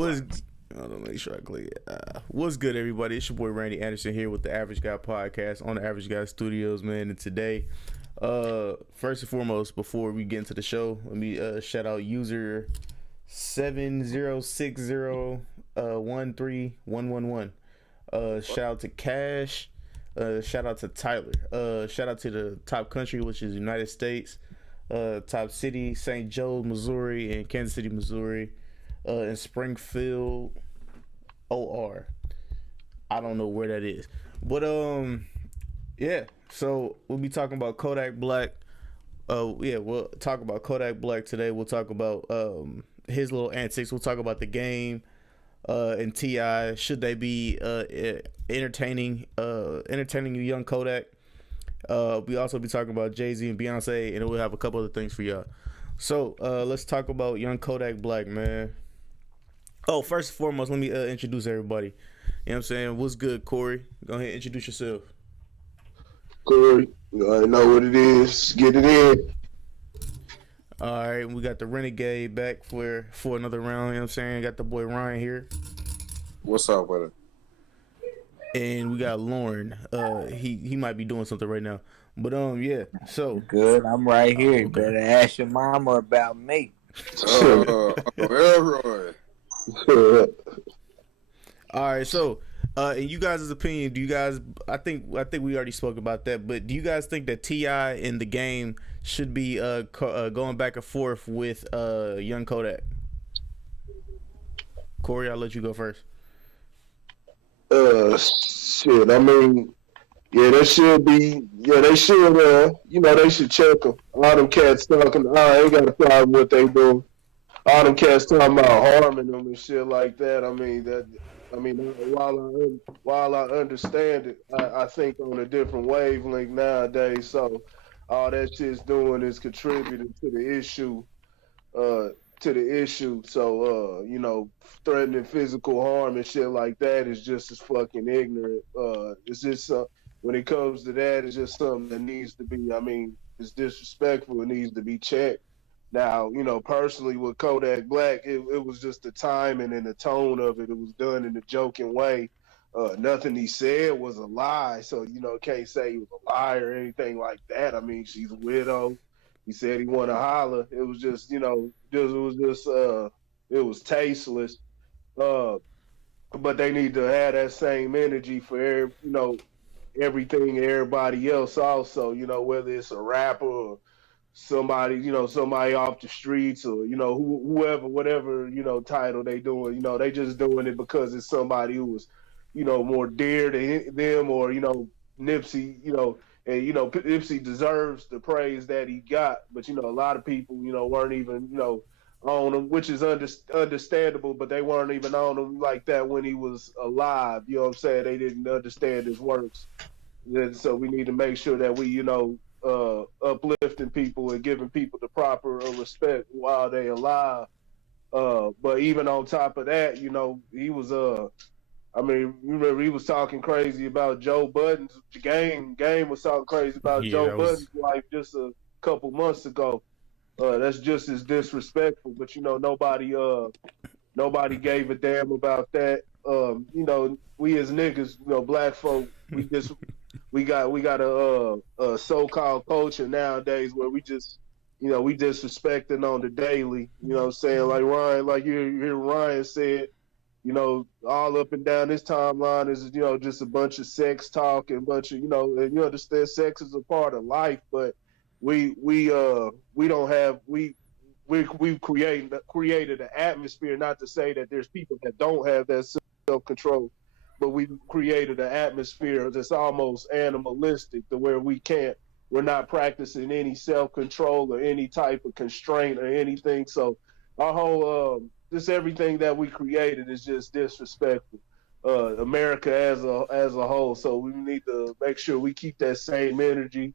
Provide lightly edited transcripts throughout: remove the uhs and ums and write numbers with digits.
Was Hold on, make sure I click it. What's good, everybody? It's your boy Randy Anderson here with the Average Guy Podcast on the Average Guy Studios, man. And today, first and foremost, before we get into the show, let me shout out user 7060131111. Shout out to Cash. Shout out to Tyler. Shout out to the top country, which is United States. Top city, St. Joe, Missouri, and Kansas City, Missouri. In Springfield, OR. I don't know where that is, but yeah. So we'll be talking about Kodac Black. Yeah, we'll talk about Kodac Black today. We'll talk about his little antics. We'll talk about the game and T.I. Should they be entertaining young Kodac? We also be talking about Jay-Z and Beyonce, and we'll have a couple other things for y'all. So let's talk about young Kodac Black, man. Oh, first and foremost, let me introduce everybody. You know what I'm saying? What's good, Corey? Go ahead and introduce yourself. Corey, you already know what it is. Get it in. All right, we got the Renegade back for another round. You know what I'm saying? Got the boy Ryan here. What's up with it? And we got Lauren. He might be doing something right now. But yeah, so good. I'm right here. You better ask your mama about me. Elroy. All right, so in you guys' opinion, do you guys? I think we already spoke about that. But do you guys think that T.I. in the game should be going back and forth with young Kodac? Corey, I'll let you go first. Shit. I mean, yeah, that should be. Yeah, they should. They should check them. All them cats talking. I ain't got a problem with what they do. All them cats talking about harming them and shit like that. While I understand it, I think on a different wavelength nowadays. So all that shit's doing is contributing to the issue. So threatening physical harm and shit like that is just as fucking ignorant. It's just when it comes to that, it's just something that needs to be. I mean, it's disrespectful. It needs to be checked. Now, personally with Kodac Black, it was just the timing and the tone of it. It was done in a joking way. Nothing he said was a lie, so can't say he was a liar or anything like that. I mean, she's a widow. He said he want to holler. It was just, it was tasteless. But they need to have that same energy for everything, everybody else also. Whether it's a rapper or somebody off the streets or whoever, whatever title they doing. They just doing it because it's somebody who was more dear to them, or Nipsey, and Nipsey deserves the praise that he got, but a lot of people weren't even on him, which is understandable, but they weren't even on him like that when he was alive. You know what I'm saying? They didn't understand his works. And so we need to make sure that we uplifting people and giving people the proper respect while they alive. But even on top of that, he was remember he was talking crazy about Joe Budden's game was talking crazy about Joe Budden's wife just a couple months ago. That's just as disrespectful, but nobody gave a damn about that. We as niggas, black folk, we got a so-called culture nowadays where we just we disrespecting on the daily, saying like Ryan, like you hear Ryan said, all up and down this timeline is just a bunch of sex talk and bunch of and you understand sex is a part of life, but we've created an atmosphere, not to say that there's people that don't have that self-control, but we've created an atmosphere that's almost animalistic to where we're not practicing any self-control or any type of constraint or anything. So our whole just everything that we created is just disrespectful. America as a whole. So we need to make sure we keep that same energy.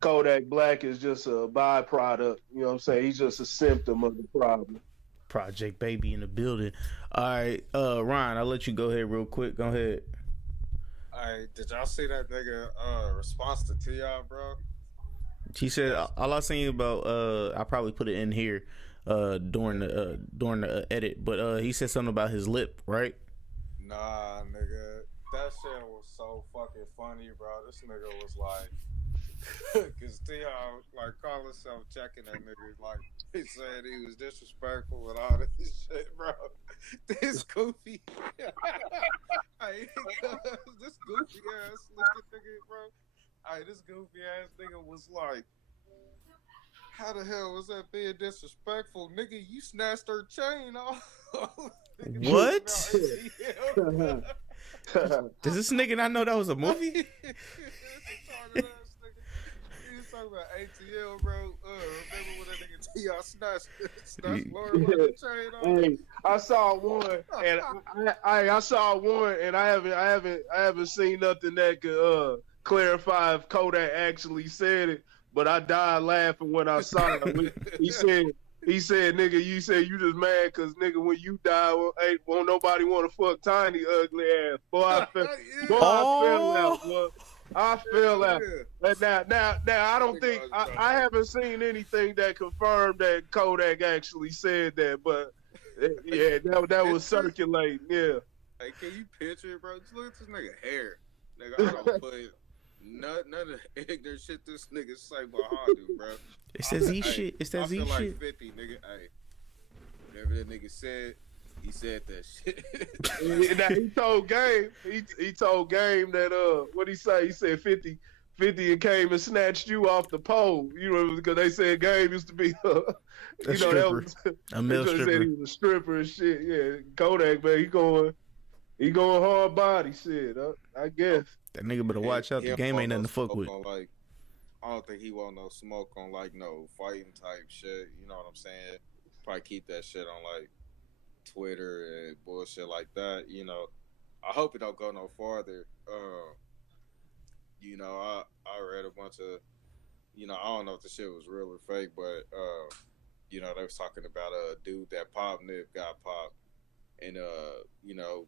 Kodac Black is just a byproduct. You know what I'm saying? He's just a symptom of the problem. Project Baby in the building. All right, Ryan, I'll let you go ahead real quick. Go ahead. All right, did y'all see that nigga response to T.I., bro? He said all I seen about I probably put it in here. during the edit, but he said something about his lip, right? Nah, nigga, that shit was so fucking funny, bro. This nigga was like, cause T.I. like call himself checking that nigga, like he said he was disrespectful and all this shit, bro. This goofy, hey, this goofy ass looking nigga, bro. Hey, this goofy ass nigga was like, how the hell was that being disrespectful, nigga? You snatched her chain off. Nigga, What? ATL. Does this nigga not know that was a movie? He was talking about ATL, bro. Remember when that nigga T.I. snatched Lauren the chain off? Hey, I saw one, and I saw one, and I haven't seen nothing that could clarify if Kodak actually said it. But I died laughing when I saw it. He said, nigga, you said you just mad because, nigga, when you die, won't nobody want to fuck Tiny ugly ass. Boy, I fell out, boy. I fell out. But now, I don't think, I haven't seen anything that confirmed that Kodak actually said that, but yeah, that was circulating, yeah. Hey, can you picture it, bro? Just look at this nigga hair. Nigga, I don't put none of the ignorant shit this nigga say behind him, bro. It's that Z shit. It's that Z shit. I feel shit. like 50, nigga. Hey, whatever that nigga said, he said that shit. Now he told Game, he told Game that what he say? He said 50 and came and snatched you off the pole. You know, because they said Game used to be a stripper. A male stripper. Said he was a stripper and shit. Yeah, Kodak, man, he going hard body shit. I guess. That nigga better watch out. The game ain't nothing to fuck with. Like, I don't think he want no smoke on like no fighting type shit. You know what I'm saying? Probably keep that shit on like Twitter and bullshit like that. You know, I hope it don't go no farther. You know, I read a bunch of, you know, I don't know if the shit was real or fake, but you know, they was talking about a dude that popped Nip got popped, and you know,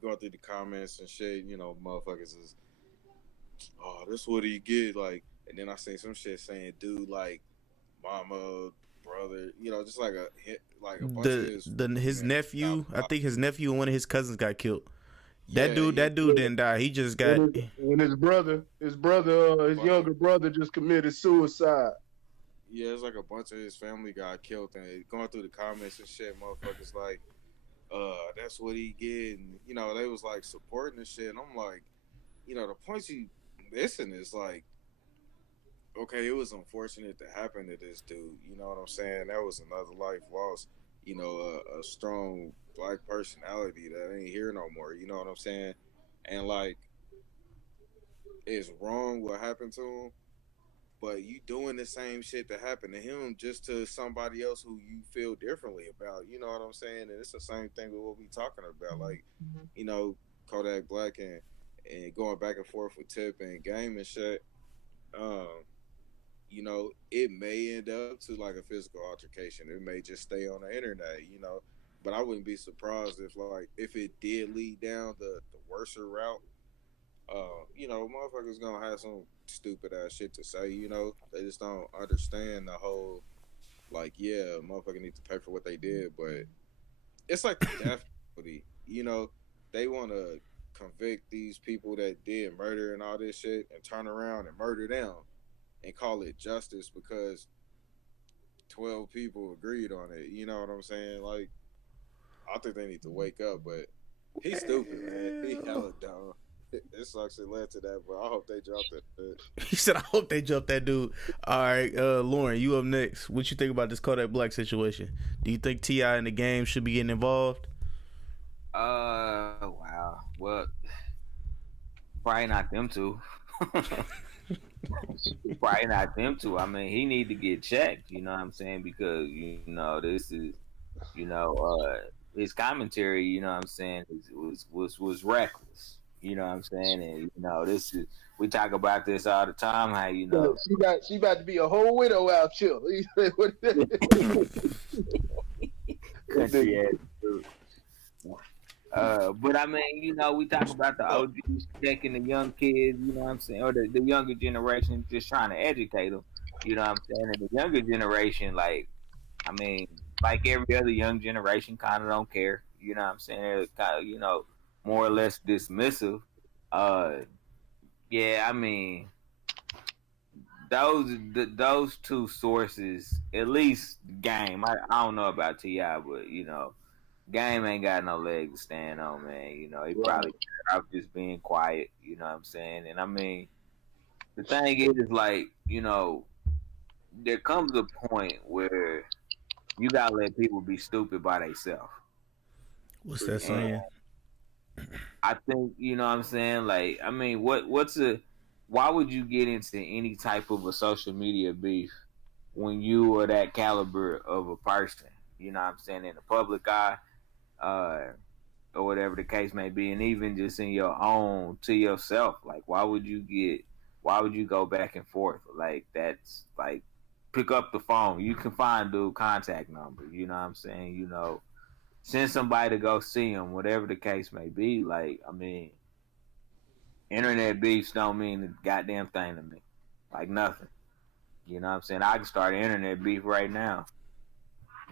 going through the comments and shit, you know, motherfuckers is, oh, this what he get, like, and then I seen some shit saying, dude, like, mama, brother, you know, just like a bunch of his nephew, I think his nephew and one of his cousins got killed. That dude didn't die. He just got. And his younger brother just committed suicide. Yeah, it's like a bunch of his family got killed, and going through the comments and shit, motherfuckers like, that's what he get, and you know, they was like supporting the shit, and I'm like, you know, the points you missing is like, okay, it was unfortunate to happen to this dude, you know what I'm saying? That was another life lost, you know, a strong black personality that ain't here no more, you know what I'm saying? And like, it's wrong what happened to him, but you doing the same shit that happened to him just to somebody else who you feel differently about, you know what I'm saying? And it's the same thing with what we talking about, like, you know, Kodak Black and going back and forth with Tip and Game and shit. You know, it may end up to like a physical altercation. It may just stay on the internet, you know. But I wouldn't be surprised if it did lead down the worser route. You know, motherfuckers gonna have some stupid ass shit to say, you know. They just don't understand the whole, like, yeah, motherfucker need to pay for what they did, but it's like the death penalty, you know. They want to convict these people that did murder and all this shit and turn around and murder them and call it justice because 12 people agreed on it, you know what I'm saying? Like, I think they need to wake up, but he's stupid, man. He hella dumb. It sucks it led to that, but I hope they dropped that. He said, I hope they dropped that dude. All right, Lauren, you up next. What you think about this Kodak Black situation? Do you think T.I. and the game should be getting involved? Wow. Well, probably not them two. Probably not them two. I mean, he need to get checked, you know what I'm saying? Because, you know, this is, you know, his commentary, you know what I'm saying, was reckless. You know what I'm saying? And, you know, this is, we talk about this all the time, how, you know. She about to be a whole widow out here. Country ass dude. But I mean, you know, we talk about the OGs checking the young kids, you know what I'm saying, or the younger generation, just trying to educate them, you know what I'm saying. And the younger generation, like, I mean, like every other young generation, kind of don't care. You know what I'm saying? They're kind of, more or less dismissive. Uh, yeah, I mean, those two sources, at least Game. I don't know about T.I., but Game ain't got no leg to stand on, man. He probably out just being quiet. You know what I'm saying? And I mean, the thing is like, there comes a point where you gotta let people be stupid by themselves. What's that saying? I think, you know what I'm saying? Like, I mean, why would you get into any type of a social media beef when you are that caliber of a person? You know what I'm saying? In the public eye, or whatever the case may be, and even just in your own to yourself. Like, why would you go back and forth? Like, that's like, pick up the phone. You can find dude contact number. You know what I'm saying? Send somebody to go see him, whatever the case may be. Like, I mean, internet beefs don't mean a goddamn thing to me. Like, nothing. You know what I'm saying? I can start an internet beef right now.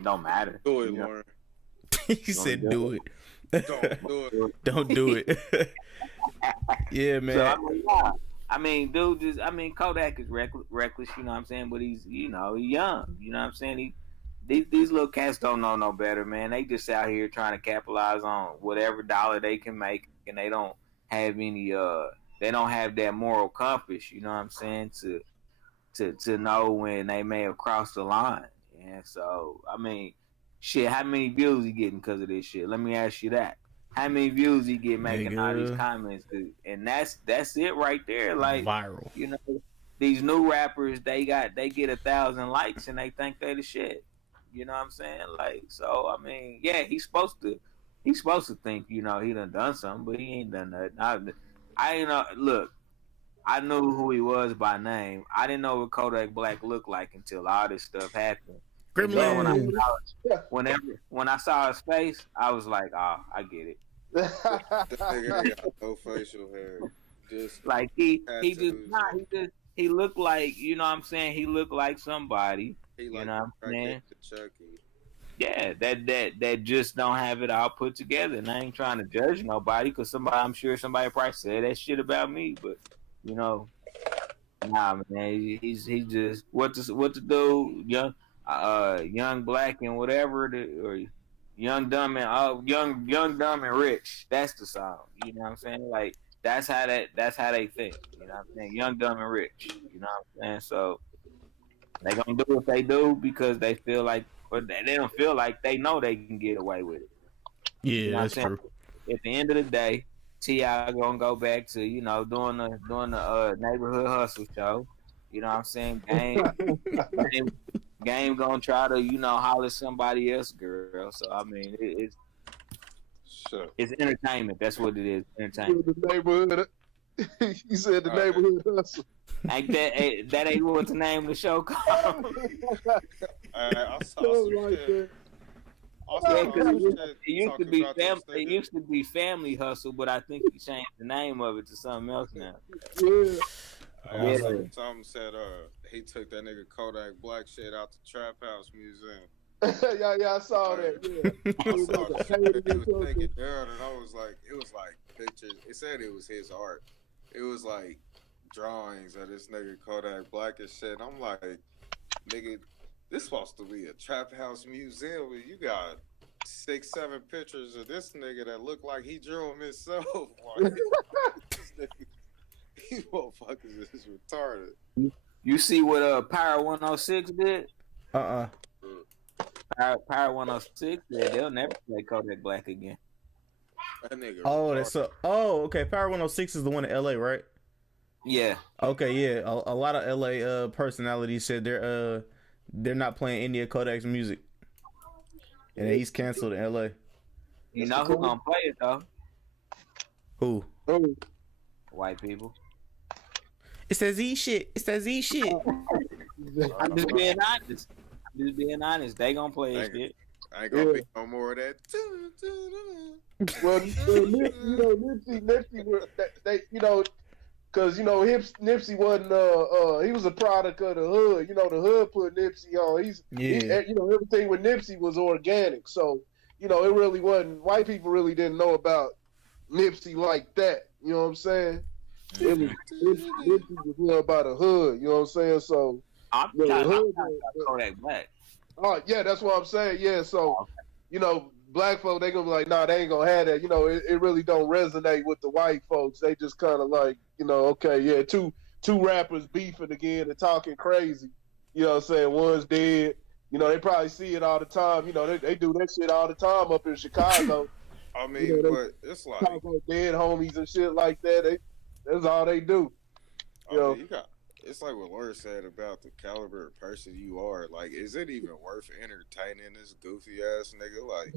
Don't matter. Do it, Lauren. He said, "Do it." Don't do it. Don't do it. Yeah, man. So, dude, Kodac is reckless. You know what I'm saying? But he's, he young. You know what I'm saying? These little cats don't know no better, man. They just out here trying to capitalize on whatever dollar they can make, and they don't have any. They don't have that moral compass. You know what I'm saying? To know when they may have crossed the line. And so, I mean, shit, how many views he getting because of this shit? Let me ask you that. How many views he get making all these comments? And that's it right there. Like, viral. These new rappers, they get 1,000 likes and they think they the shit. You know what I'm saying? Like, so I mean, yeah, he's supposed to think, he done something, but he ain't done nothing. Look, I knew who he was by name. I didn't know what Kodak Black looked like until all this stuff happened. Gremlin. When I saw his face, I was like, oh, I get it. That nigga got no facial hair. Just like he looked like, you know what I'm saying? He looked like somebody. You know what I'm saying? Yeah, that just don't have it all put together. And I ain't trying to judge nobody, because I'm sure somebody probably said that shit about me, but nah, man, he's just what to do, young black and whatever, or young dumb and young dumb and rich. That's the song. You know what I'm saying? Like, that's how they think. You know what I'm saying? Young dumb and rich. You know what I'm saying? So they gonna do what they do because they feel like, or they don't feel like, they know they can get away with it. Yeah, you know that's true. At the end of the day, T.I. gonna go back to doing the neighborhood hustle show. You know what I'm saying? Game gonna try to holler somebody else girl. So I mean, it's entertainment. That's what it is. Entertainment. The neighborhood. You said the neighborhood hustle. Ain't that ain't what the name of the show called? I saw some shit. It used to be Family Hustle, but I think he changed the name of it to something else now. Yeah. Something said he took that nigga Kodak Black shit out the Trap House Museum. yeah, I saw that. Yeah. I saw the shit he was taking down, and it was like pictures. It said it was his art. It was like drawings of this nigga Kodak Black and shit. I'm like, nigga, this supposed to be a Trap House Museum, and you got 6-7 pictures of this nigga that look like he drew him himself. Like, these motherfuckers is retarded. You see what Power 106 did? Power 106 did. They'll never play Kodak Black again. That nigga. Okay. Power 106 is the one in LA, right? Yeah. Okay, yeah. A lot of LA personalities said they're not playing any of Kodak's music, and he's canceled in LA. You know who's gonna play it though? Who? White people. It's that Z shit. I'm just being honest. They gonna play it shit. I ain't gonna be no more of that. Well, Nipsey, they, Cause Nipsey wasn't he was a product of the hood. The hood put Nipsey on. Everything with Nipsey was organic. So it really wasn't. White people really didn't know about Nipsey like that. You know what I'm saying? Nipsey was about a hood. You know what I'm saying? So I'm trying to Kodak Black. Oh yeah, that's what I'm saying. Yeah, so black folk, they gonna be like, nah, they ain't gonna have that. It really don't resonate with the white folks. They just kind of like, okay, yeah, two rappers beefing again and talking crazy. You know what I'm saying? One's dead. They probably see it all the time. They do that shit all the time up in Chicago. I mean, but it's like talk about dead homies and shit like that. That's all they do. It's like what Laura said about the caliber of person you are. Like, is it even worth entertaining this goofy ass nigga? Like,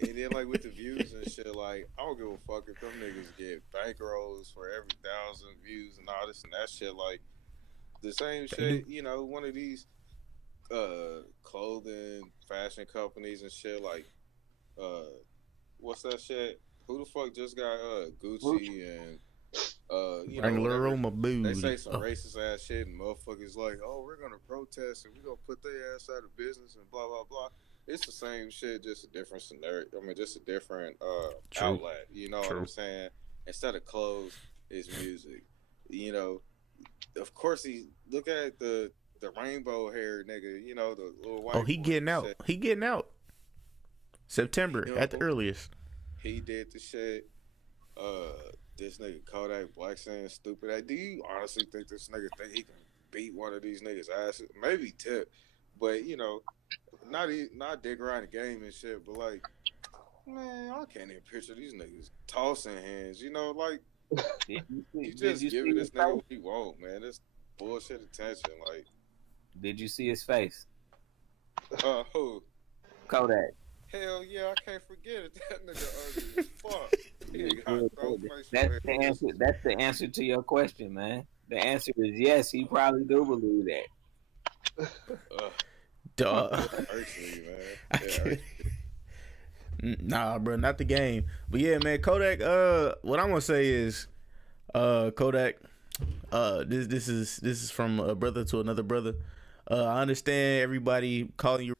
and then like with the views and shit, like, I don't give a fuck if them niggas get bankrolls for every 1,000 views and all this and that shit. Like, the same shit, one of these clothing, fashion companies and shit, like, what's that shit? Who the fuck just got Gucci and they say some racist ass shit and motherfuckers like, oh, we're gonna protest and we're gonna put their ass out of business and blah blah blah. It's the same shit, just a different scenario. I mean, just a different outlet. You know what I'm saying? Instead of clothes, it's music. Of course, look at the rainbow hair nigga. The little white. Oh, he getting out. He getting out. September at the earliest. He did the shit. This nigga Kodak Black saying stupid. Do you honestly think this nigga think he can beat one of these niggas' asses? Maybe Tip, but not dig around the game and shit. But like, man, I can't even picture these niggas tossing hands. Like, you just giving this nigga what he want, man. This bullshit attention. Like, did you see his face? Who? Kodak. Hell yeah, I can't forget it. That nigga ugly as fuck. That's the answer to your question, man. The answer is yes. He probably do believe that. Duh. Personally, man. Yeah, nah, bro, not the game. But yeah, man, Kodak. What I'm gonna say is, Kodak. This is from a brother to another brother. I understand everybody calling you.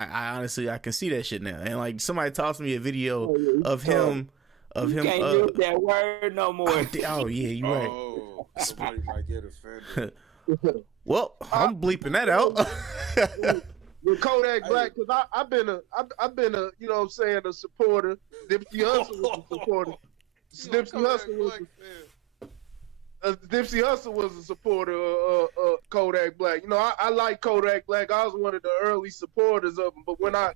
I honestly, I can see that shit now. And like, somebody tossed me a video of him. You can't use that word no more. Oh yeah, you right. Oh, somebody might get offended. Well, I'm bleeping that out. With Kodak Black, because I've been a a supporter. Nipsey Hussle was a supporter. Nipsey Hussle was a supporter of Kodak Black. I like Kodak Black. I was one of the early supporters of him. But when I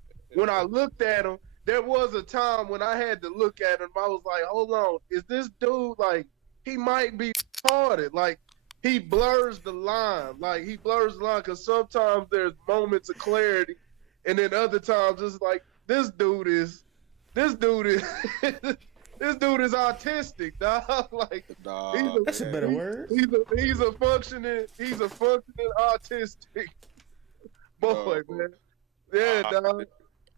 looked at him, there was a time when I had to look at him. I was like, hold on, is this dude, like, he might be retarded? Like, he blurs the line. Like, he blurs the line because sometimes there's moments of clarity, and then other times it's like, this dude is autistic, dog. Like, that's a better word. He's a functioning autistic boy, man. Yeah, dog.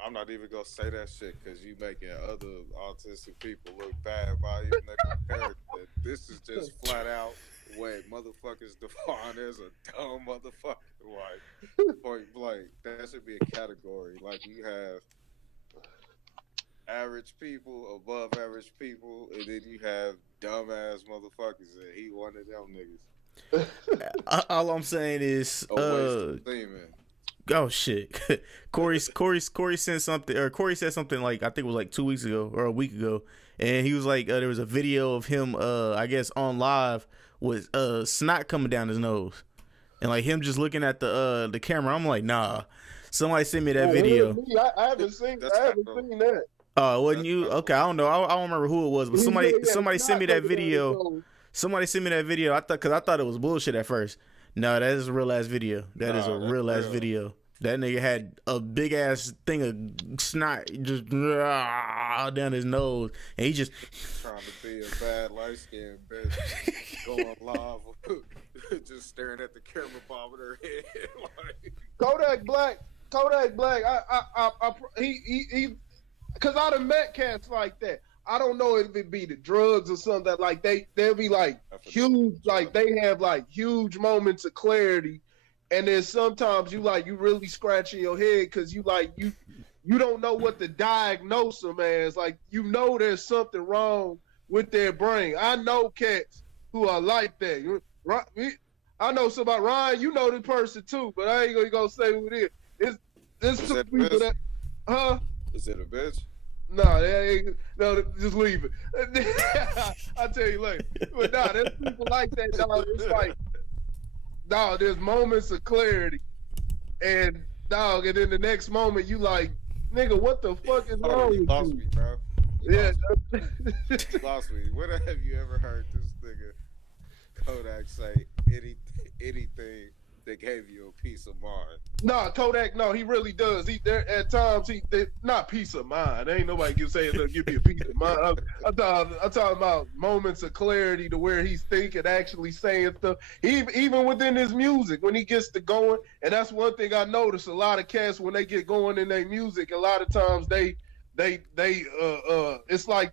I'm not even gonna say that shit because you making other autistic people look bad by even their character. This is just flat out what motherfuckers define as a dumb motherfucker. Like, point blank, that should be a category. Like, you have average people, above average people, and then you have dumbass motherfuckers, and he one of them niggas. All I'm saying is, oh shit, Corey sent something, or Corey said something like, I think it was like 2 weeks ago or a week ago, and he was like, there was a video of him, I guess on live with snot coming down his nose, and like him just looking at the camera. I'm like, nah. Somebody sent me that video. I haven't seen that. Oh, wasn't you? Okay, I don't know. I don't remember who it was, but somebody sent me that video. Somebody sent me that video. I thought it was bullshit at first. No, that is a real ass video. That is a real ass video. That nigga had a big ass thing of snot just down his nose, and he just trying to be a bad light skinned bitch going live, just staring at the camera, bobbing her head. Like, Kodak Black. He because I done met cats like that. I don't know if it be the drugs or something that like they'll be like huge, like they have like huge moments of clarity, and then sometimes you really scratching your head because you don't know what to diagnose them as. Like there's something wrong with their brain. I know cats who are like that. I know somebody, Ryan, you know the person too, but I ain't gonna say who it is. It's two people that, huh? Is it a bitch? No, just leave it. I'll tell you later. But there's people like that, dog. It's like, dog, there's moments of clarity. And, dog, and in the next moment, you like, nigga, what the fuck is wrong with you? Lost me, bro. Yeah. Lost me. When have you ever heard this nigga Kodac say anything that gave you a peace of mind? No, Kodac, no, he really does. At times not peace of mind. Ain't nobody can say it'll give me a peace of mind. I'm talking about moments of clarity to where he's thinking, actually saying stuff. Even within his music, when he gets to going, and that's one thing I notice. A lot of cats when they get going in their music, a lot of times they it's like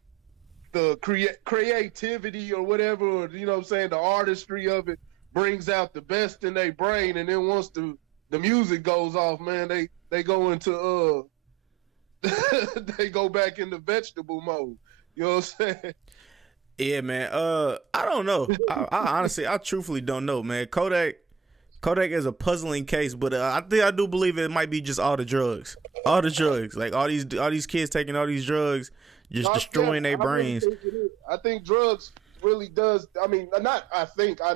the creativity or whatever, or, you know what I'm saying, the artistry of it brings out the best in their brain, and then once the music goes off, man, they go into they go back into vegetable mode. You know what I'm saying? Yeah, man. I don't know. I honestly, I truthfully don't know, man. Kodac is a puzzling case, but I do believe it might be just all the drugs. Like all these kids taking all these drugs, just destroying their brains. I think drugs really does. I mean, I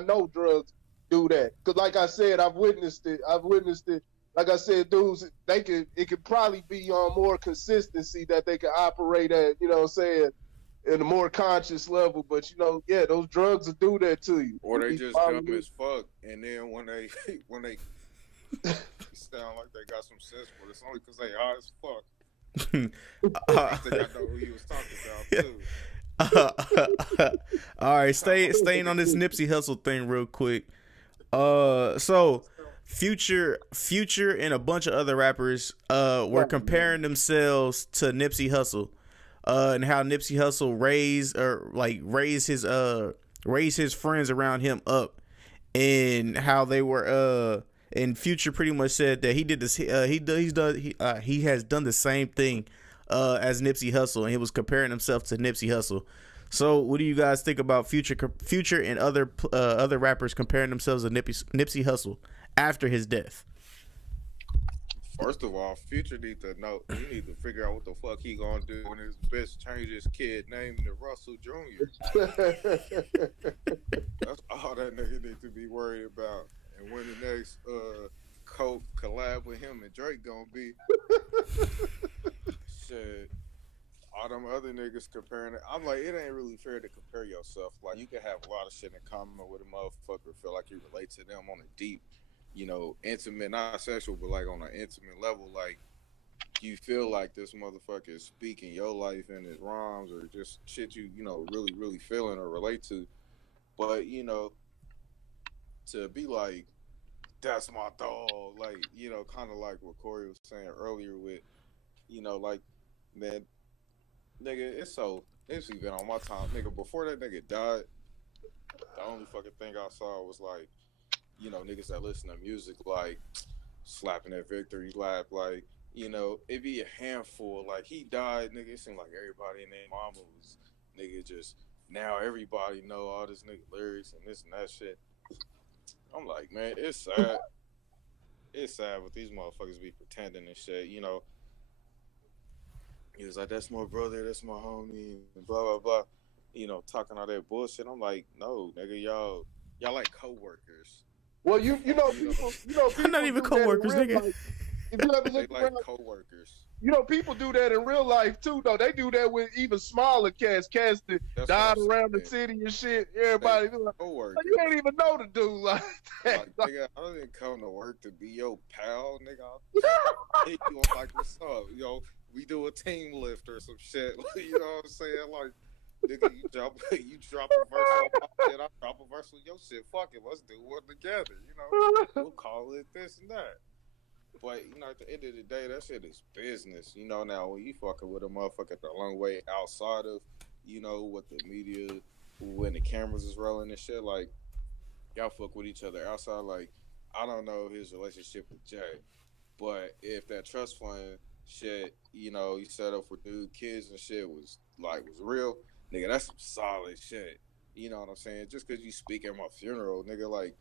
know drugs do that. Because like I said, I've witnessed it. Like I said, dudes, it could probably be on more consistency that they can operate at, you know what I'm saying, in a more conscious level. But, those drugs will do that to you. Or they just dumb as fuck, and then when they sound like they got some sense, but it's only because they high as fuck. I think I know who you was talking about too. All right, staying on this Nipsey Hussle thing real quick. So Future and a bunch of other rappers were comparing themselves to Nipsey Hussle, and how Nipsey Hussle raised his friends around him up, and how they were and Future pretty much said that he did this. He has done the same thing as Nipsey Hussle, and he was comparing himself to Nipsey Hussle. So, what do you guys think about Future and other rappers comparing themselves to Nipsey Hussle after his death? First of all, Future need to know. He need to figure out what the fuck he gonna do when his bitch change his kid name to Russell Jr. That's all that nigga need to be worried about. And when the next Coke collab with him and Drake gonna be, shit. All them other niggas comparing it. I'm like, it ain't really fair to compare yourself. Like, you can have a lot of shit in common with a motherfucker, feel like you relate to them on a deep, intimate, not sexual, but like on an intimate level. Like, you feel like this motherfucker is speaking your life in his rhymes or just shit you really, really feeling or relate to. But, to be like, that's my dog, like, kind of like what Corey was saying earlier with, like, man, nigga, it's been on my time, nigga. Before that nigga died, the only fucking thing I saw was like, niggas that listen to music, like slapping that victory lap, like, it be a handful. Like, he died, nigga. It seemed like everybody and their mama was, nigga, just now everybody know all this nigga lyrics and this and that shit. I'm like, man, it's sad. It's sad, but these motherfuckers be pretending and shit, He was like, that's my brother, that's my homie, and blah, blah, blah. Talking all that bullshit. I'm like, no, nigga, y'all like coworkers. Well, people I'm not even coworkers, nigga. If you ever look they like around, coworkers. People do that in real life too, though. They do that with even smaller cats that died around the city and shit. Everybody be like, coworkers. You ain't even know the dude like that. Like, nigga, I didn't come to work to be your pal, nigga. I'll hit you up like, what's up, we do a team lift or some shit. You know what I'm saying? Like, nigga, you drop a verse on my shit, I drop a verse on your shit. Fuck it, let's do one together. We'll call it this and that. But at the end of the day, that shit is business. Now when you fucking with a motherfucker the long way outside of you know, what the media, when the cameras is rolling and shit, like y'all fuck with each other outside. Like I don't know his relationship with Jay, but if that trust fund shit, you know, you set up for dude kids and shit was real, nigga, that's some solid shit. You know what I'm saying? Just because you speak at my funeral, nigga, like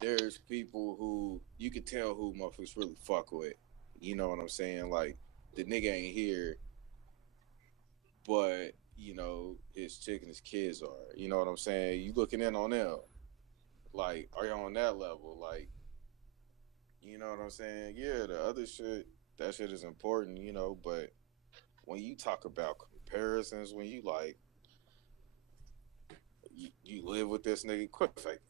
there's people who you can tell who motherfuckers really fuck with. You know what I'm saying? Like the nigga ain't here, but you know his chick and his kids are. You know what I'm saying? You looking in on them. Like, are you on that level? Like, you know what I'm saying? Yeah, the other shit, that shit is important, you know, but when you talk about comparisons, when you like, you live with this nigga, quit fake.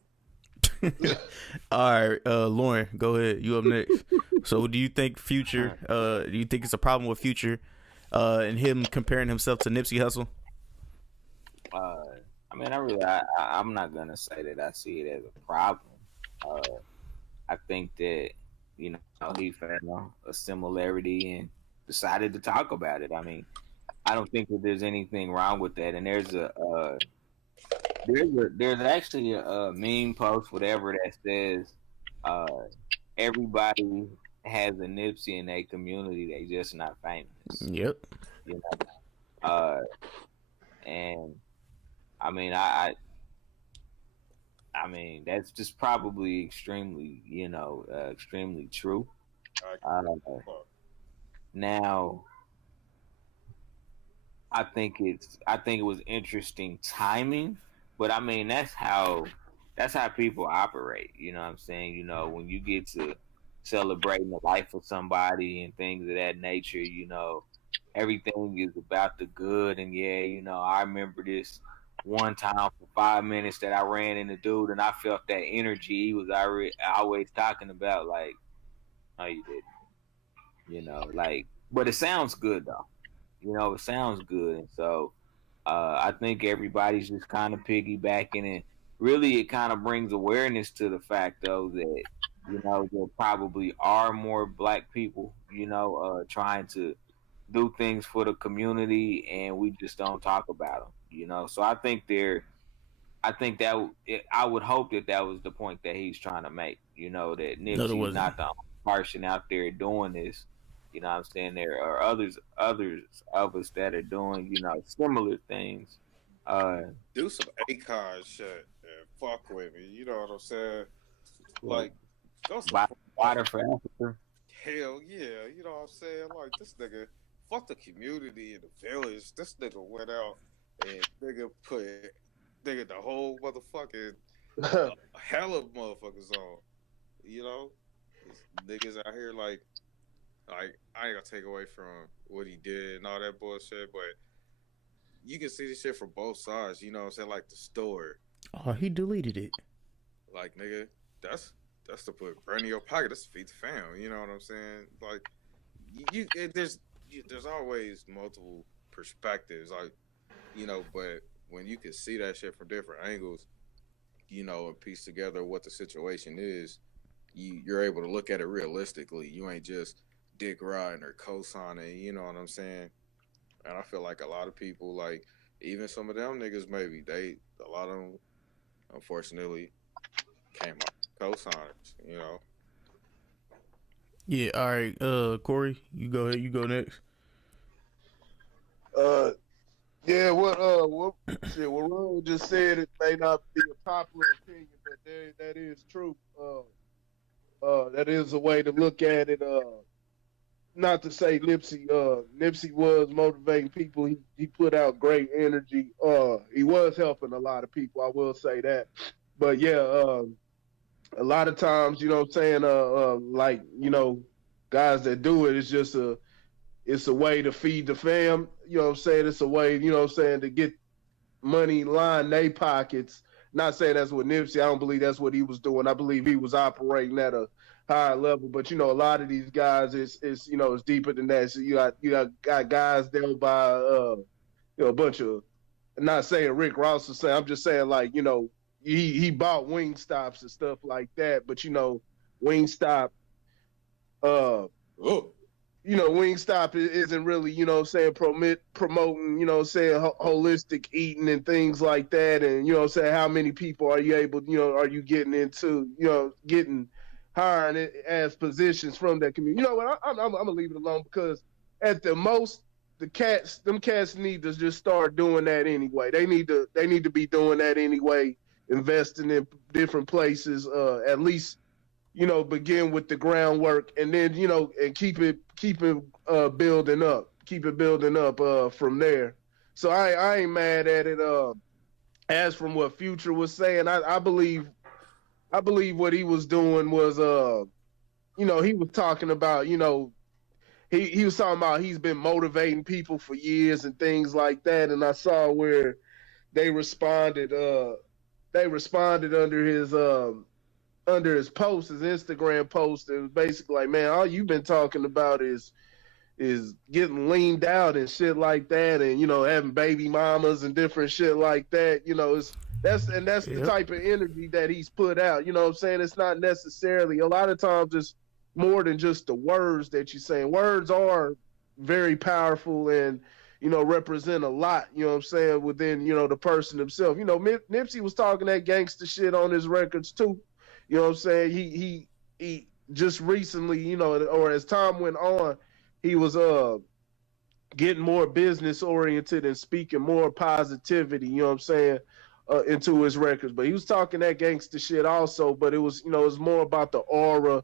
All right, Lauren, go ahead. You up next. So, do you think Future? Do you think it's a problem with Future, and him comparing himself to Nipsey Hussle? I mean, I'm not gonna say that I see it as a problem. I think that you know he found a similarity and decided to talk about it. I mean, I don't think that there's anything wrong with that. And there's actually a meme post, whatever, that says uh, everybody has a Nipsey in a community. They just not famous. Yep. You know, and I mean, I mean that's just probably extremely, extremely true. Now, I think it was interesting timing, but I mean that's how people operate. You know what I'm saying? You know, when you get to celebrating the life of somebody and things of that nature, you know, everything is about the good. And yeah, you know, I remember this one time for 5 minutes that I ran into dude and I felt that energy he was always talking about. Like, no, you didn't. You know, like, but it sounds good though. You know, it sounds good, and so I think everybody's just kind of piggybacking, and really, it kind of brings awareness to the fact, though, that you know there probably are more Black people, trying to do things for the community, and we just don't talk about them. You know, so I think I would hope that that was the point that he's trying to make. You know, that No, there Nipsey is wasn't. not the only person out there doing this. You know what I'm saying? There are others of us that are doing, similar things. Do some Akon shit and fuck with me. You know what I'm saying? Like, go some Water for Africa. hell yeah. You know what I'm saying? Like, this nigga, fuck the community and the village. This nigga went out and nigga the whole motherfucking hell of motherfuckers on. You know? Niggas out here like I ain't gonna take away from what he did and all that bullshit, but you can see this shit from both sides. You know what I'm saying? Like the store, Oh, he deleted it. like nigga, that's to put bread in your pocket. That's to feed the fam. You know what I'm saying? Like there's always multiple perspectives, like but when you can see that shit from different angles, and piece together what the situation is, you're able to look at it realistically. You ain't just dick riding or co-signing, you know what I'm saying? And I feel like a lot of people, like even some of them niggas, maybe a lot of them, unfortunately, came out co-signers. Yeah. All right. Corey, you go ahead. You go next. Yeah, what Ron just said, it may not be a popular opinion, but that is true. That is a way to look at it. Not to say Nipsey was motivating people. He put out great energy. He was helping a lot of people. I will say that. But yeah, a lot of times, you know what I'm saying, like, guys that do it, it's a way to feed the fam. You know what I'm saying? It's a way, you know what I'm saying, to get money line their pockets. Not saying that's what Nipsey, I don't believe that's what he was doing. I believe he was operating at a higher level. But a lot of these guys it's deeper than that. So you got guys there by a bunch of, not saying Rick Ross is saying, I'm just saying, like, he bought wing stops and stuff like that. But Wingstop Oh, Wingstop isn't really, promoting, holistic eating and things like that. And, how many people are you able, are you getting into, getting hiring as positions from that community? You know what? I'm going to leave it alone because at the most, them cats need to just start doing that anyway. They need to be doing that anyway, investing in different places, at least begin with the groundwork and then, and keep it building up. Keep it building up from there. So I ain't mad at it. As from what Future was saying, I believe what he was doing was he was talking about, he was talking about he's been motivating people for years and things like that. And I saw where they responded under his post, his Instagram post. It was basically like, man, all you've been talking about is getting leaned out and shit like that, and having baby mamas and different shit like that. That's the type of energy that he's put out. You know what I'm saying? It's not necessarily, a lot of times it's more than just the words that you're saying. Words are very powerful and represent a lot, you know what I'm saying, within, the person himself. Nipsey was talking that gangster shit on his records too. You know what I'm saying? He just recently, or as time went on, he was getting more business oriented and speaking more positivity, you know what I'm saying, into his records. But he was talking that gangster shit also, but it was, it was more about the aura,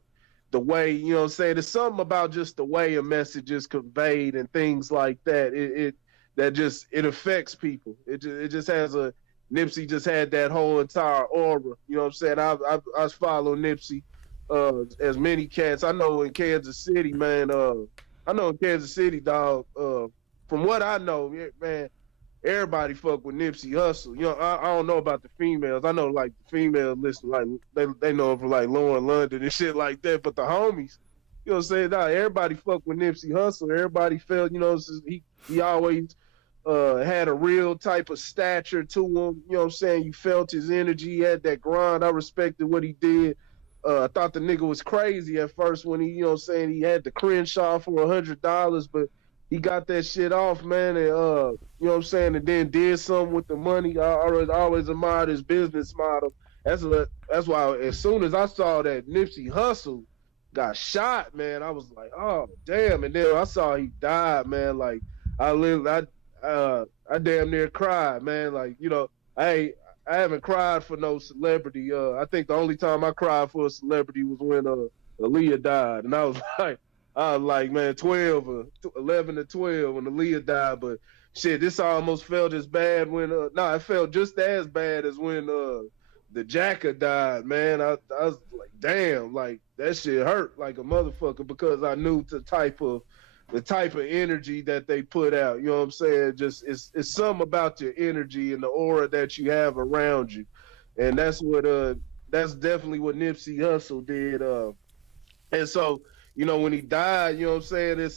the way, you know what I'm saying? There's something about just the way a message is conveyed and things like that. It affects people. It just has Nipsey just had that whole entire aura. You know what I'm saying? I follow Nipsey, as many cats. I know in Kansas City, man, dog, from what I know, man, everybody fuck with Nipsey Hussle. I don't know about the females. I know like the females listen, like they know him from like Lauren London and shit like that. But the homies, you know what I'm saying? Nah, everybody fuck with Nipsey Hussle. Everybody felt, he always had a real type of stature to him. You know what I'm saying? You felt his energy, he had that grind. I respected what he did. I thought the nigga was crazy at first when he, he had the Crenshaw for $100, but he got that shit off, man, and and then did something with the money. I always admired his business model. That's why as soon as I saw that Nipsey Hussle got shot, man, I was like, oh damn. And then I saw he died, man. Like I damn near cried, man. Like, I haven't cried for no celebrity. I think the only time I cried for a celebrity was when Aaliyah died, and I was like, man, 11 to 12 when Aaliyah died. But shit, this almost felt as bad when it felt just as bad as when the Jacker died, man. I was like, damn, like that shit hurt like a motherfucker because I knew the type of energy that they put out. You know what I'm saying? Just it's something about your energy and the aura that you have around you. And that's definitely what Nipsey Hussle did. And so, when he died, you know what I'm saying,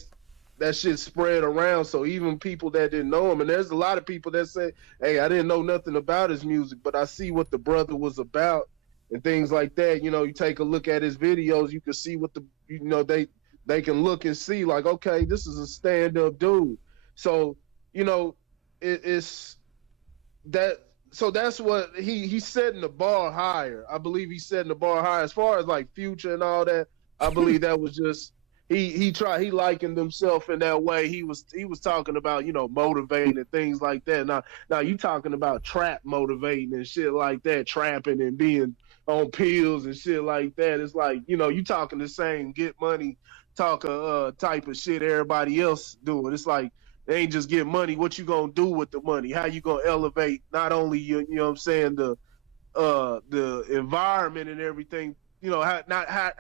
that shit spread around. So even people that didn't know him, and there's a lot of people that say, hey, I didn't know nothing about his music, but I see what the brother was about and things like that. You take a look at his videos, you can see what they can look and see like, okay, this is a stand-up dude. So, it's that. So that's what he's setting the bar higher. I believe he's setting the bar higher as far as like Future and all that. I believe that was just he likened himself in that way. He was talking about motivating and things like that. Now you talking about trap motivating and shit like that, trapping and being on pills and shit like that. It's like you talking the same get money talk type of shit everybody else doing. It's like they ain't just get money. What you gonna do with the money? How you gonna elevate not only you know what I'm saying, the environment and everything. How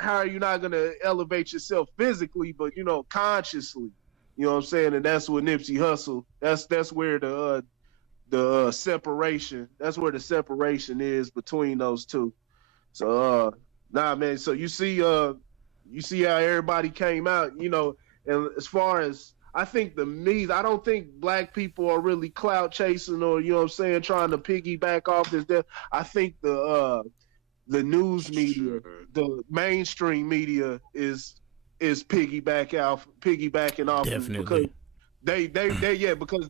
are you not gonna elevate yourself physically, but consciously? You know what I'm saying? And that's what Nipsey Hussle. That's where the separation. That's where the separation is between those two. So nah, man. So you see how everybody came out. And as far as I think I don't think black people are really clout chasing or what I'm saying, trying to piggyback off this death. I think the news media, the mainstream media is piggybacking off Definitely. because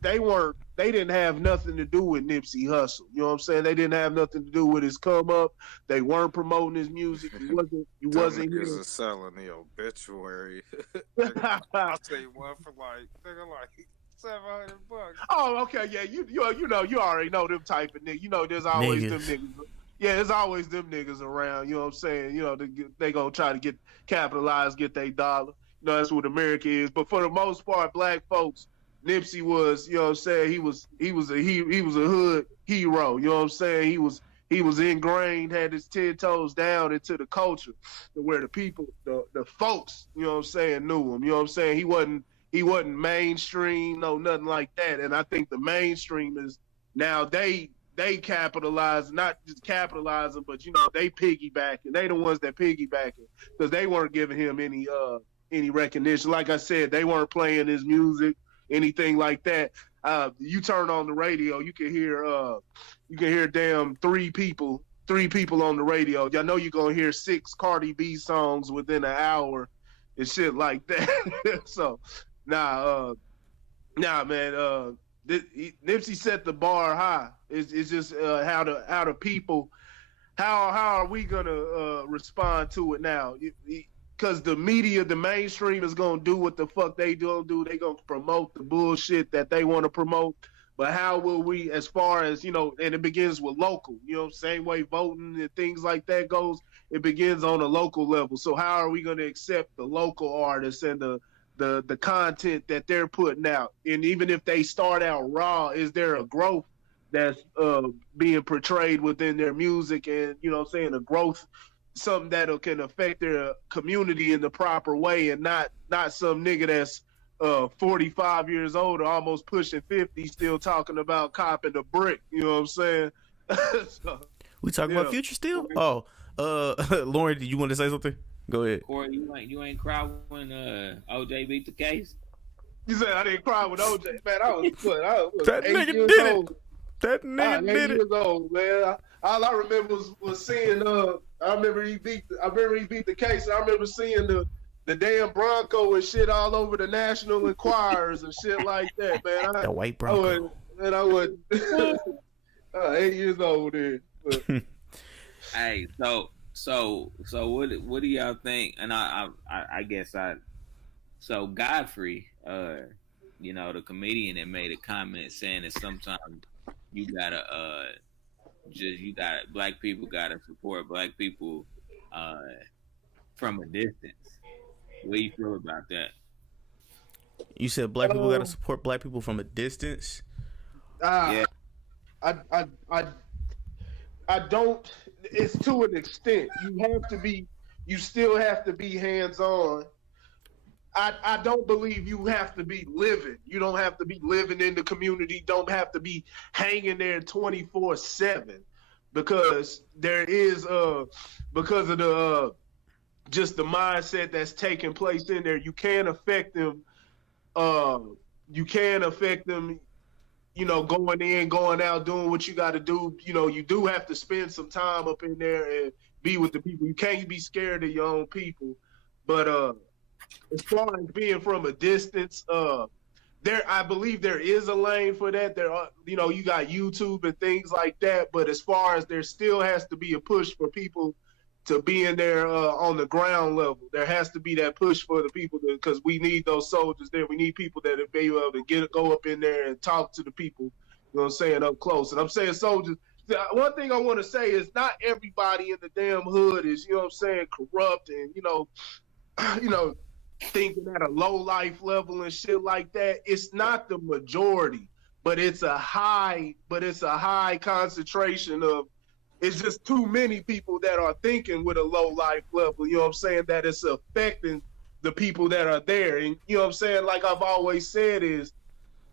they didn't have nothing to do with Nipsey Hussle. You know what I'm saying? They didn't have nothing to do with his come up. They weren't promoting his music. He wasn't Them here. niggas is selling the obituary. I'll tell you one for like $700. Oh, okay, yeah, you already know them type of niggas. You know, there's always them niggas. Yeah, there's always them niggas around. You know what I'm saying? You know, they gonna try to capitalize, get their dollar. You know, that's what America is. But for the most part, black folks, Nipsey was, you know what I'm saying? He was a hood hero. You know what I'm saying? He was ingrained, had his 10 toes down into the culture, to where the people, the folks, you know what I'm saying, knew him. You know what I'm saying? He wasn't mainstream, no nothing like that. And I think the mainstream is now they capitalize, not just capitalizing, but you know, they piggybacking. They the ones that piggybacking because they weren't giving him any recognition. Like I said, they weren't playing his music, anything like that. You turn on the radio, you can hear damn three people on the radio. Y'all know you're gonna hear 6 Cardi B songs within an hour and shit like that. So man, Nipsey set the bar high. It's just how the people, how are we gonna respond to it now? Because the media, the mainstream is gonna do what the fuck they do. They gonna promote the bullshit that they want to promote. But how will we, as far as, you know, and it begins with local, you know, same way voting and things like that goes, it begins on a local level. So how are we going to accept the local artists and the content that they're putting out? And even if they start out raw, is there a growth that's being portrayed within their music, and, you know what I'm saying, a growth, something that can affect their community in the proper way, and not some nigga that's 45 years old or almost pushing 50 still talking about copping a brick, you know what I'm saying? So, we talking about Future still? Oh, Lauren, did you want to say something? Go ahead. Corey, you ain't cry when OJ beat the case? You said I didn't cry with OJ. Man, I was that 8 nigga years did old. it. That nigga did it. 8 years old, man. All I remember was seeing I remember he beat the case. I remember seeing the damn Bronco and shit all over the National Enquirers and shit like that, man. The white Bronco. I was 8 years old then. Hey, so what do y'all think? And I guess so Godfrey, you know, the comedian that made a comment saying that sometimes black people gotta support black people from a distance. What do you feel about that? You said black people gotta support black people from a distance? Yeah. I don't. It's to an extent. You still have to be hands-on. I don't believe you have to be living. You don't have to be living in the community. Don't have to be hanging there 24/7, because there is because of the just the mindset that's taking place in there. You can affect them. You can affect them. You know, going in, going out, doing what you got to do. You know, you do have to spend some time up in there and be with the people. You can't be scared of your own people. But as far as being from a distance, I believe there is a lane for that. There are, you know, you got YouTube and things like that. But as far as there still has to be a push for people to be in there on the ground level. There has to be that push for the people, because we need those soldiers there. We need people that be able to go up in there and talk to the people, you know what I'm saying, up close. And I'm saying soldiers. One thing I want to say is not everybody in the damn hood is, you know what I'm saying, corrupt and, you know, thinking at a low life level and shit like that. It's not the majority, but it's a high concentration of. It's just too many people that are thinking with a low life level, you know what I'm saying, that it's affecting the people that are there. And, you know what I'm saying, like I've always said is,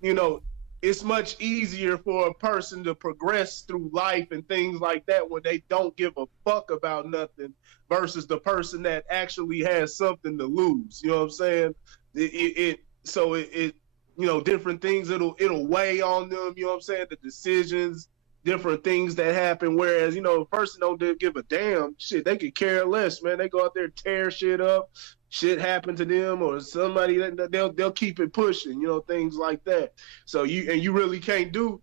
you know, it's much easier for a person to progress through life and things like that when they don't give a fuck about nothing versus the person that actually has something to lose. You know what I'm saying? So you know, different things, it'll weigh on them, you know what I'm saying, the decisions, different things that happen, whereas, you know, a person don't give a damn shit. They could care less, man. They go out there, tear shit up, shit happen to them or somebody, they'll keep it pushing, things like that. So you really can't do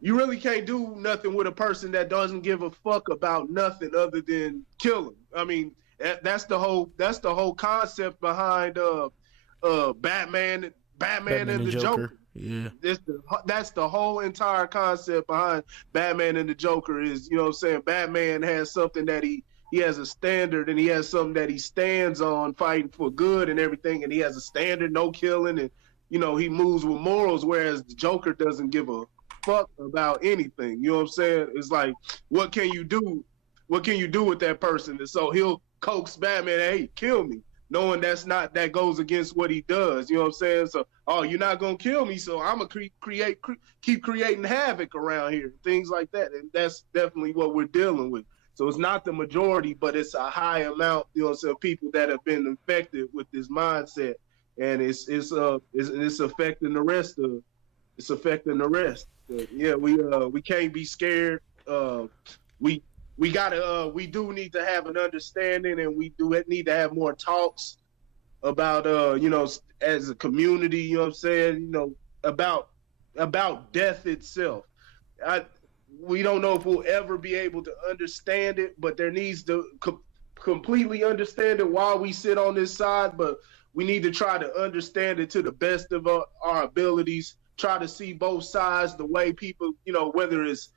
nothing with a person that doesn't give a fuck about nothing other than kill them. I mean, that's the whole concept behind Batman and the Joker. Yeah, that's the whole entire concept behind Batman and the Joker is, what I'm saying, Batman has something that he has a standard, and he has something that he stands on, fighting for good and everything, and he has a standard, no killing, and he moves with morals, whereas the Joker doesn't give a fuck about anything. You know what I'm saying? It's like, what can you do with that person? And so he'll coax Batman, hey, kill me, knowing that goes against what he does. You know what I'm saying? So, you're not gonna kill me, so I'm gonna keep creating havoc around here, things like that. And that's definitely what we're dealing with. So it's not the majority, but it's a high amount, so people that have been infected with this mindset, and it's affecting the rest of. It's affecting the rest. But yeah, we can't be scared. We do need to have an understanding, and we do need to have more talks about as a community, you know what I'm saying, about death itself. We don't know if we'll ever be able to understand it, but there needs to completely understand it while we sit on this side, but we need to try to understand it to the best of our abilities, try to see both sides, the way people, whether it's,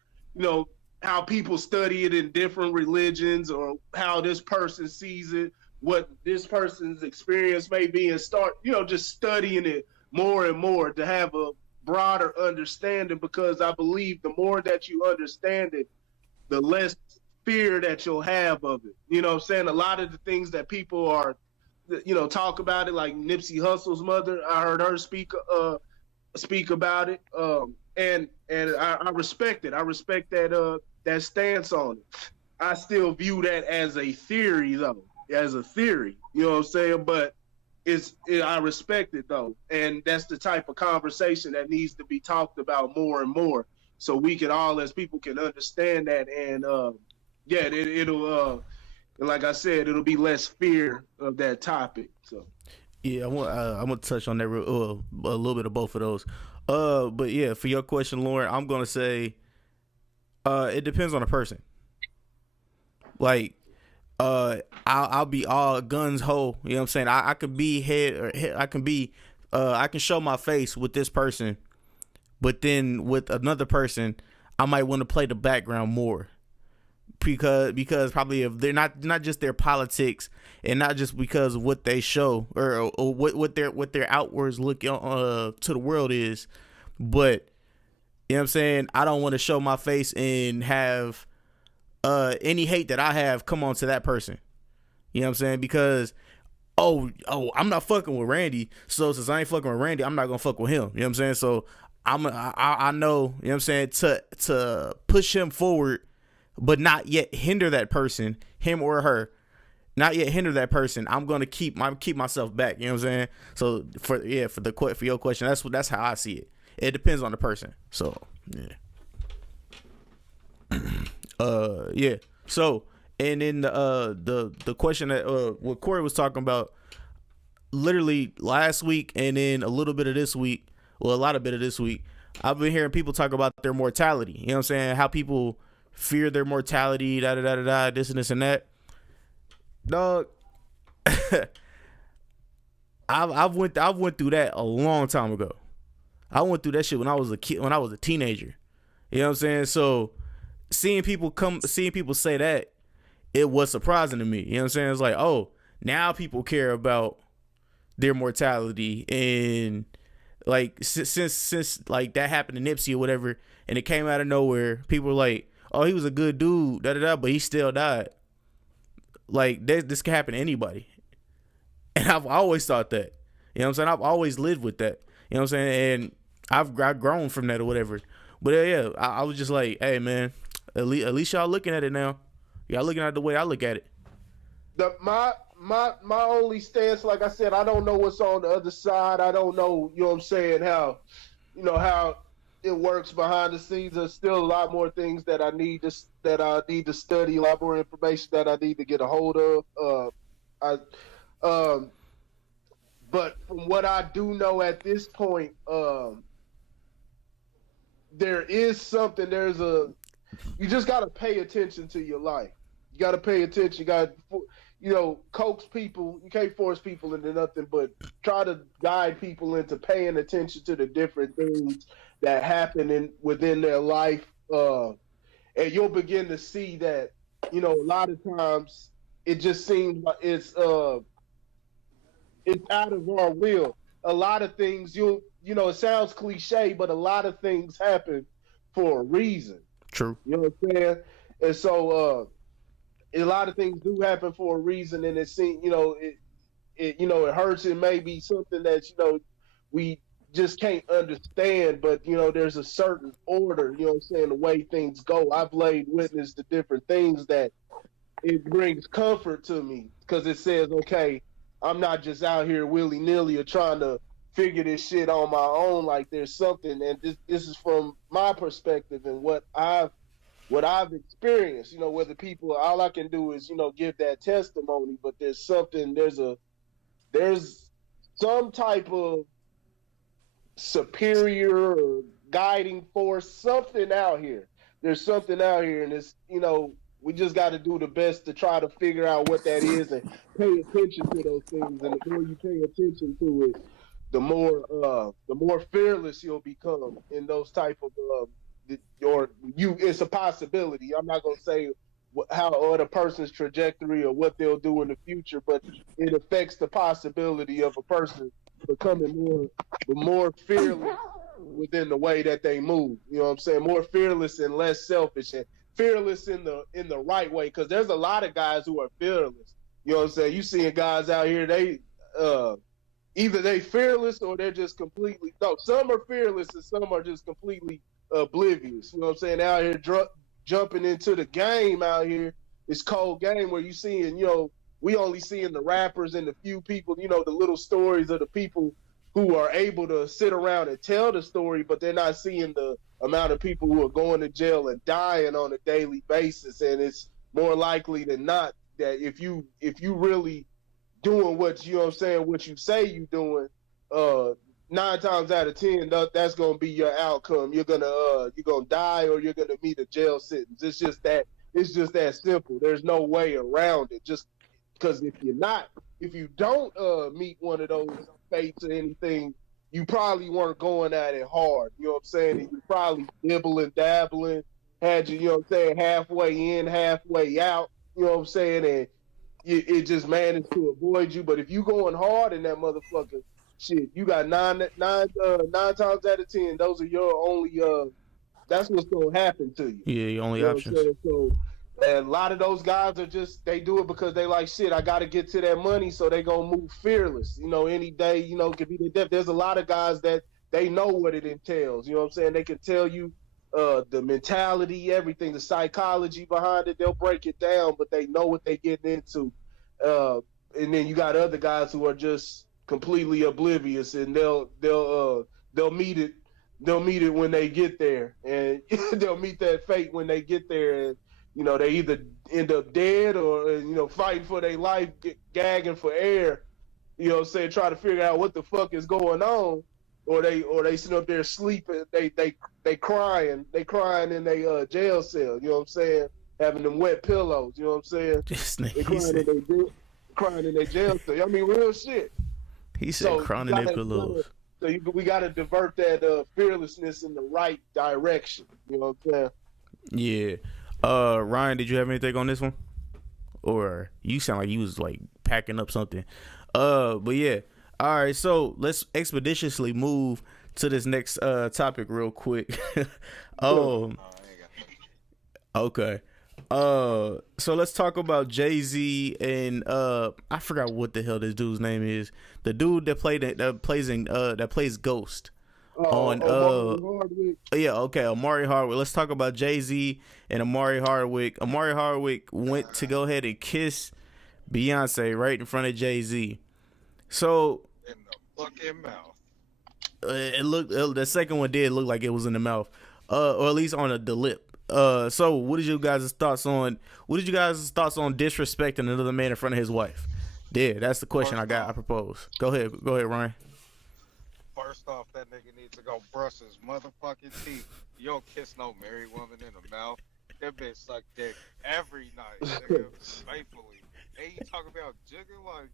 how people study it in different religions, or how this person sees it, what this person's experience may be, and start, just studying it more and more to have a broader understanding, because I believe the more that you understand it, the less fear that you'll have of it. You know what I'm saying? A lot of the things that people are, talk about it, like Nipsey Hussle's mother, I heard her speak about it, and I respect it. I respect that stance on it. I still view that as a theory, though, as a theory. You know what I'm saying? But I respect it, though, and that's the type of conversation that needs to be talked about more and more, so we can all, as people, can understand that, and it'll like I said, it'll be less fear of that topic. So. Yeah, I'm gonna touch on that a little bit of both of those. But yeah, for your question, Lauren, I'm gonna say, it depends on the person. Like, I'll be all guns ho. You know what I'm saying? I could be I can show my face with this person, but then with another person, I might want to play the background more. Because probably if they're not just their politics, and not just because of what they show, or what their outwards look to the world is, but you know what I'm saying, I don't want to show my face and have any hate that I have come on to that person. You know what I'm saying? Because I'm not fucking with Randy, so since I ain't fucking with Randy, I'm not gonna fuck with him. You know what I'm saying? So I know, you know what I'm saying, to push him forward, but not yet hinder that person, him or her, not yet hinder that person. I'm gonna keep myself back. You know what I'm saying? So for your question, that's how I see it. It depends on the person. So yeah. So, and then the question that what Corey was talking about, literally last week, and then a little bit of this week, well, a lot of bit of this week, I've been hearing people talk about their mortality. You know what I'm saying? How people fear their mortality, this and this and that. Dog, I've went through that a long time ago. I went through that shit when I was a kid, when I was a teenager. You know what I'm saying? So seeing people say that, it was surprising to me. You know what I'm saying? It's like, oh, now people care about their mortality, and like since like that happened to Nipsey or whatever, and it came out of nowhere, people were like, oh, he was a good dude, but he still died. Like, this can happen to anybody. And I've always thought that. You know what I'm saying? I've always lived with that. You know what I'm saying? And I've grown from that or whatever. But yeah, I was just like, hey, man, at least y'all looking at it now. Y'all looking at it the way I look at it. My only stance, like I said, I don't know what's on the other side. I don't know, you know what I'm saying, how it works behind the scenes. There's still a lot more things that I need to study, a lot more information that I need to get a hold of. But from what I do know at this point, there is something. You just got to pay attention to your life. You got to pay attention. You got, coax people. You can't force people into nothing, but try to guide people into paying attention to the different things that happen within their life. And you'll begin to see that, a lot of times it just seems like it's out of our will. A lot of things it sounds cliche, but a lot of things happen for a reason. True. You know what I'm saying? And so a lot of things do happen for a reason, and it seems, it hurts. It may be something that, we just can't understand, but there's a certain order, the way things go. I've laid witness to different things that it brings comfort to me, because it says, okay, I'm not just out here willy-nilly or trying to figure this shit on my own. Like, there's something, and this is from my perspective and what I've experienced, whether people, all I can do is, give that testimony, but there's some type of superior or guiding force, something out here. There's something out here, and it's, we just got to do the best to try to figure out what that is and pay attention to those things. And the more you pay attention to it, the more fearless you'll become in those type of it's a possibility. I'm not gonna say how other person's trajectory or what they'll do in the future, but it affects the possibility of a person becoming more fearless within the way that they move. You know what I'm saying? More fearless and less selfish, and fearless in the right way. Because there's a lot of guys who are fearless. You know what I'm saying? You seeing guys out here, they either they fearless or they're just completely some are fearless and some are just completely oblivious. You know what I'm saying? Out here jumping into the game out here, it's cold game where you seeing, we only seeing the rappers and the few people, the little stories of the people who are able to sit around and tell the story, but they're not seeing the amount of people who are going to jail and dying on a daily basis. And it's more likely than not that if you really doing what what you say you doing, 9 times out of 10, that's gonna be your outcome. You're gonna die, or you're gonna meet a jail sentence. It's just that simple. There's no way around it. Just because if you don't meet one of those fates or anything, you probably weren't going at it hard. You know what I'm saying? And you probably dibbling, dabbling, had you, halfway in, halfway out. You know what I'm saying? And it just managed to avoid you. But if you going hard in that motherfucker, shit, you got nine times out of 10. Those are your only. That's what's gonna happen to you. Yeah, your only options. So, and a lot of those guys are they do it because they like, shit, I got to get to that money, so they gonna move fearless. Any day, could be the death. There's a lot of guys that they know what it entails. You know what I'm saying? They can tell you the mentality, everything, the psychology behind it. They'll break it down, but they know what they getting into. And then you got other guys who are just completely oblivious, and they'll meet it when they get there, and they'll meet that fate when they get there, and they either end up dead or fighting for their life, gagging for air, try to figure out what the fuck is going on, or they sit up there sleeping, they crying in their jail cell, you know what I'm saying, having them wet pillows, you know what I'm saying, they crying in their jail cell. I mean, real shit. He said crying in their pillows. So we got to divert that fearlessness in the right direction. You know what I'm saying? Yeah. Ryan, did you have anything on this one? Or you sound like you was like packing up something. But yeah. All right. So let's expeditiously move to this next topic real quick. Okay. So let's talk about Jay-Z and I forgot what the hell this dude's name is. The dude that plays Ghost on Amari Hardwick. Let's talk about Jay-Z and Amari Hardwick. Amari Hardwick went to go ahead and kiss Beyonce right in front of Jay-Z. So in the fucking mouth. The second one did look like it was in the mouth, or at least on the lip. So what is you guys' thoughts on disrespecting another man in front of his wife? Yeah, that's the question First I off, propose. Go ahead, Ryan. first off, that nigga needs to go brush his motherfucking teeth. You don't kiss no married woman in the mouth. That bitch suck dick every night, nigga, faithfully. And you talk about jigger, like,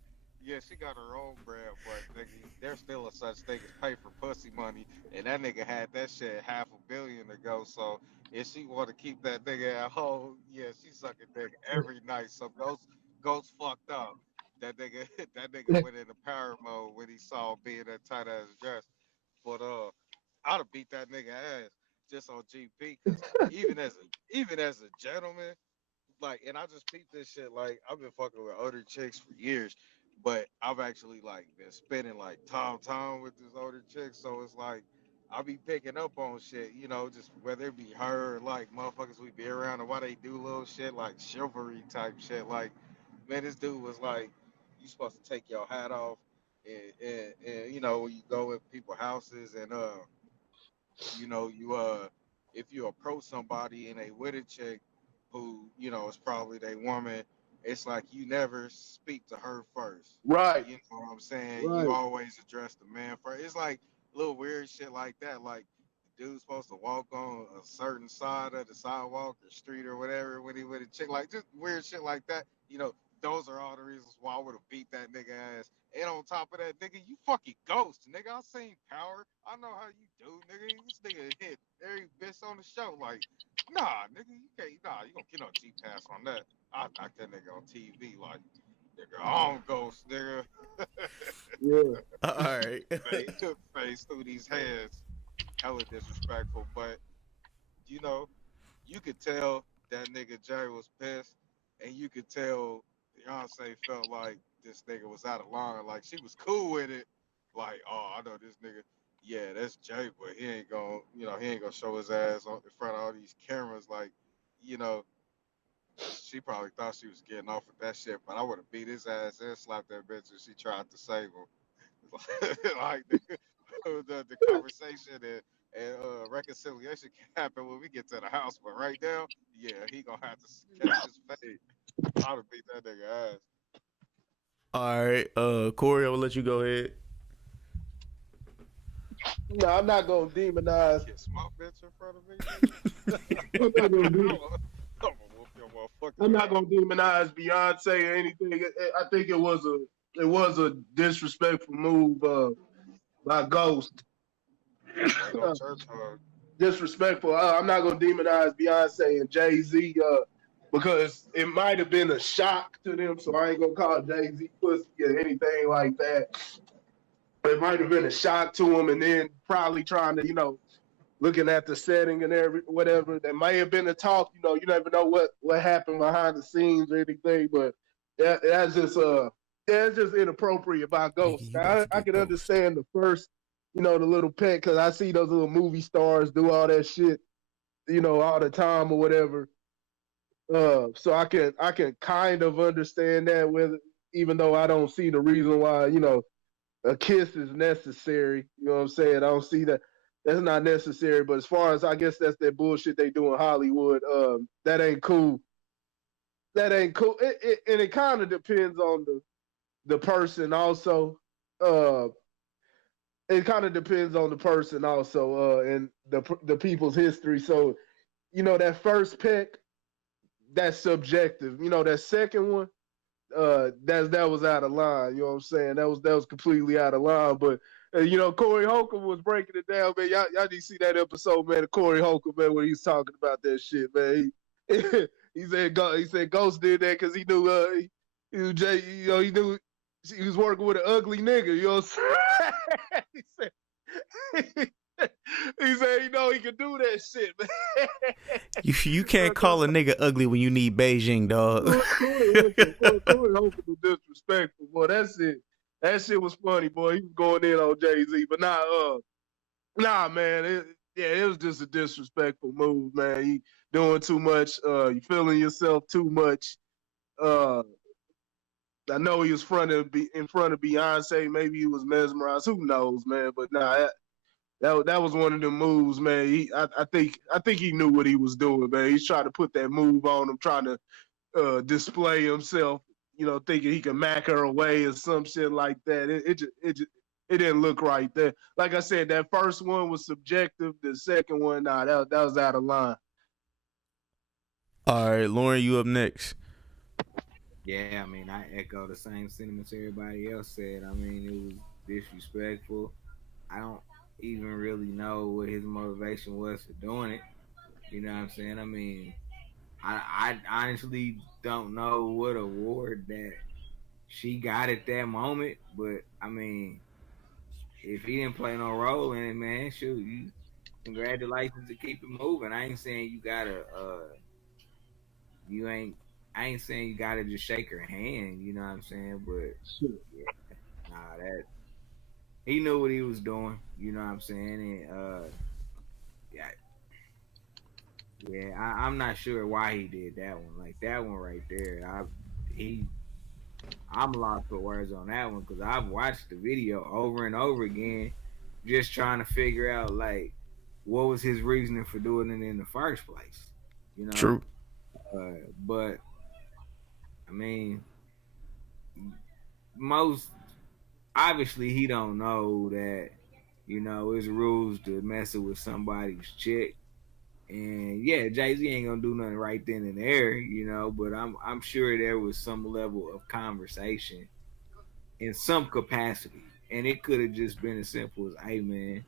yeah, she got her own bread, but nigga, there's still a such thing as pay for pussy money, and that nigga had that shit $500 million ago. So if she want to keep that nigga at home, yeah, she sucking dick every night. So goes fucked up. That nigga, that nigga went into power mode when he saw being that tight ass dress. But I'd have beat that nigga ass just on GP, because even as a gentleman, like, and I just peeped this shit. Like, I've been fucking with older chicks for years, but I've actually like been spending like time with this older chick. So it's like I be picking up on shit, just whether it be her or like motherfuckers we be around, or why they do little shit like chivalry type shit. Like, man, this dude was like, you supposed to take your hat off, and when you go in people's houses, and you if you approach somebody and they with a chick who is probably their woman, it's like you never speak to her first. Right, You know what I'm saying? You right. always address the man first. It's like little weird shit like that. Like, the dude's supposed to walk on a certain side of the sidewalk or street or whatever when he with a chick. Like, just weird shit like that. Those are all the reasons why I would have beat that nigga ass. And on top of that, nigga, you fucking ghost, nigga. I seen Power. I know how you do, nigga. This nigga hit every bitch on the show. Like, nah, nigga, you can't. Nah, you gonna get no G pass on that. I knocked that nigga on TV. Like, nigga, I don't ghost, nigga. Yeah. All right. Face through these hands. Hella disrespectful, but you know, you could tell that nigga Jay was pissed, and you could tell Beyonce felt like this nigga was out of line. Like, she was cool with it. Like, oh, I know this nigga. Yeah, that's Jay, but he ain't gonna show his ass in front of all these cameras. Like, you know, she probably thought she was getting off with that shit, but I would have beat his ass and slapped that bitch if she tried to save him. Like, the conversation and reconciliation can happen when we get to the house, but right now, yeah, he gonna have to catch his fate. I'd have beat that nigga ass. All right. Corey, I will let you go ahead. No, I'm not gonna demonize. Kiss my bitch in front of me. I'm not gonna do. I'm gonna whoop your motherfucker. I'm not gonna demonize Beyonce or anything. I think it was a disrespectful move by Ghost. Disrespectful. I'm not gonna demonize Beyonce and Jay-Z because it might have been a shock to them. So I ain't gonna call Jay-Z pussy or anything like that. It might have been a shock to him, and then probably trying to, looking at the setting and whatever. There may have been a talk. You never know what happened behind the scenes or anything. But that's just it's just inappropriate by Ghost. I can understand the first, the little pet, because I see those little movie stars do all that shit, all the time or whatever. So I can kind of understand that, even though I don't see the reason why, a kiss is necessary. You know what I'm saying? I don't see that. That's not necessary. But as far as, I guess that's that bullshit they do in Hollywood, that ain't cool. That ain't cool. And it kind of depends on the person also. It kind of depends on the person also, and the people's history. So, that first peck, that's subjective. That second one, that was out of line. You know what I'm saying? That was completely out of line. But Corey Holcomb was breaking it down, man. Y'all need to see that episode, man, of Corey Holcomb, man, when he was talking about that shit, man. He said Ghost did that because he knew he knew Jay, he knew he was working with an ugly nigga. You know what I'm saying? He said he could do that shit, man. You can't call a nigga ugly when you need Beijing, dog. Corey Holcomb was disrespectful, boy. That's it. That shit was funny, boy. He was going in on Jay-Z, but nah, man. It was just a disrespectful move, man. You doing too much. You feeling yourself too much. I know he was in front of Beyonce. Maybe he was mesmerized. Who knows, man? But nah, that was one of the moves, man. I think he knew what he was doing, man. He's trying to put that move on him, trying to display himself thinking he could mack her away or some shit like that. It didn't look right there. Like I said, that first one was subjective. The second one, nah, that was out of line. All right, Lauren, you up next. Yeah, I mean, I echo the same sentiments everybody else said. I mean, it was disrespectful. I don't even really know what his motivation was for doing it. You know what I'm saying? I mean, I honestly don't know what award that she got at that moment, but I mean, if he didn't play no role in it, man, shoot, you congratulations to keep it moving. I ain't saying you gotta you ain't I ain't saying you gotta just shake her hand, you know what I'm saying? But yeah, nah, that he knew what he was doing, you know what I'm saying? And I'm not sure why he did that one. Like that one right there, I'm lost for words on that one because I've watched the video over and over again, just trying to figure out like what was his reasoning for doing it in the first place, you know? True. But I mean, most obviously he don't know that it's rules to messing with somebody's chick. And yeah, Jay-Z ain't gonna do nothing right then and there, but I'm sure there was some level of conversation in some capacity. And it could have just been as simple as, hey man,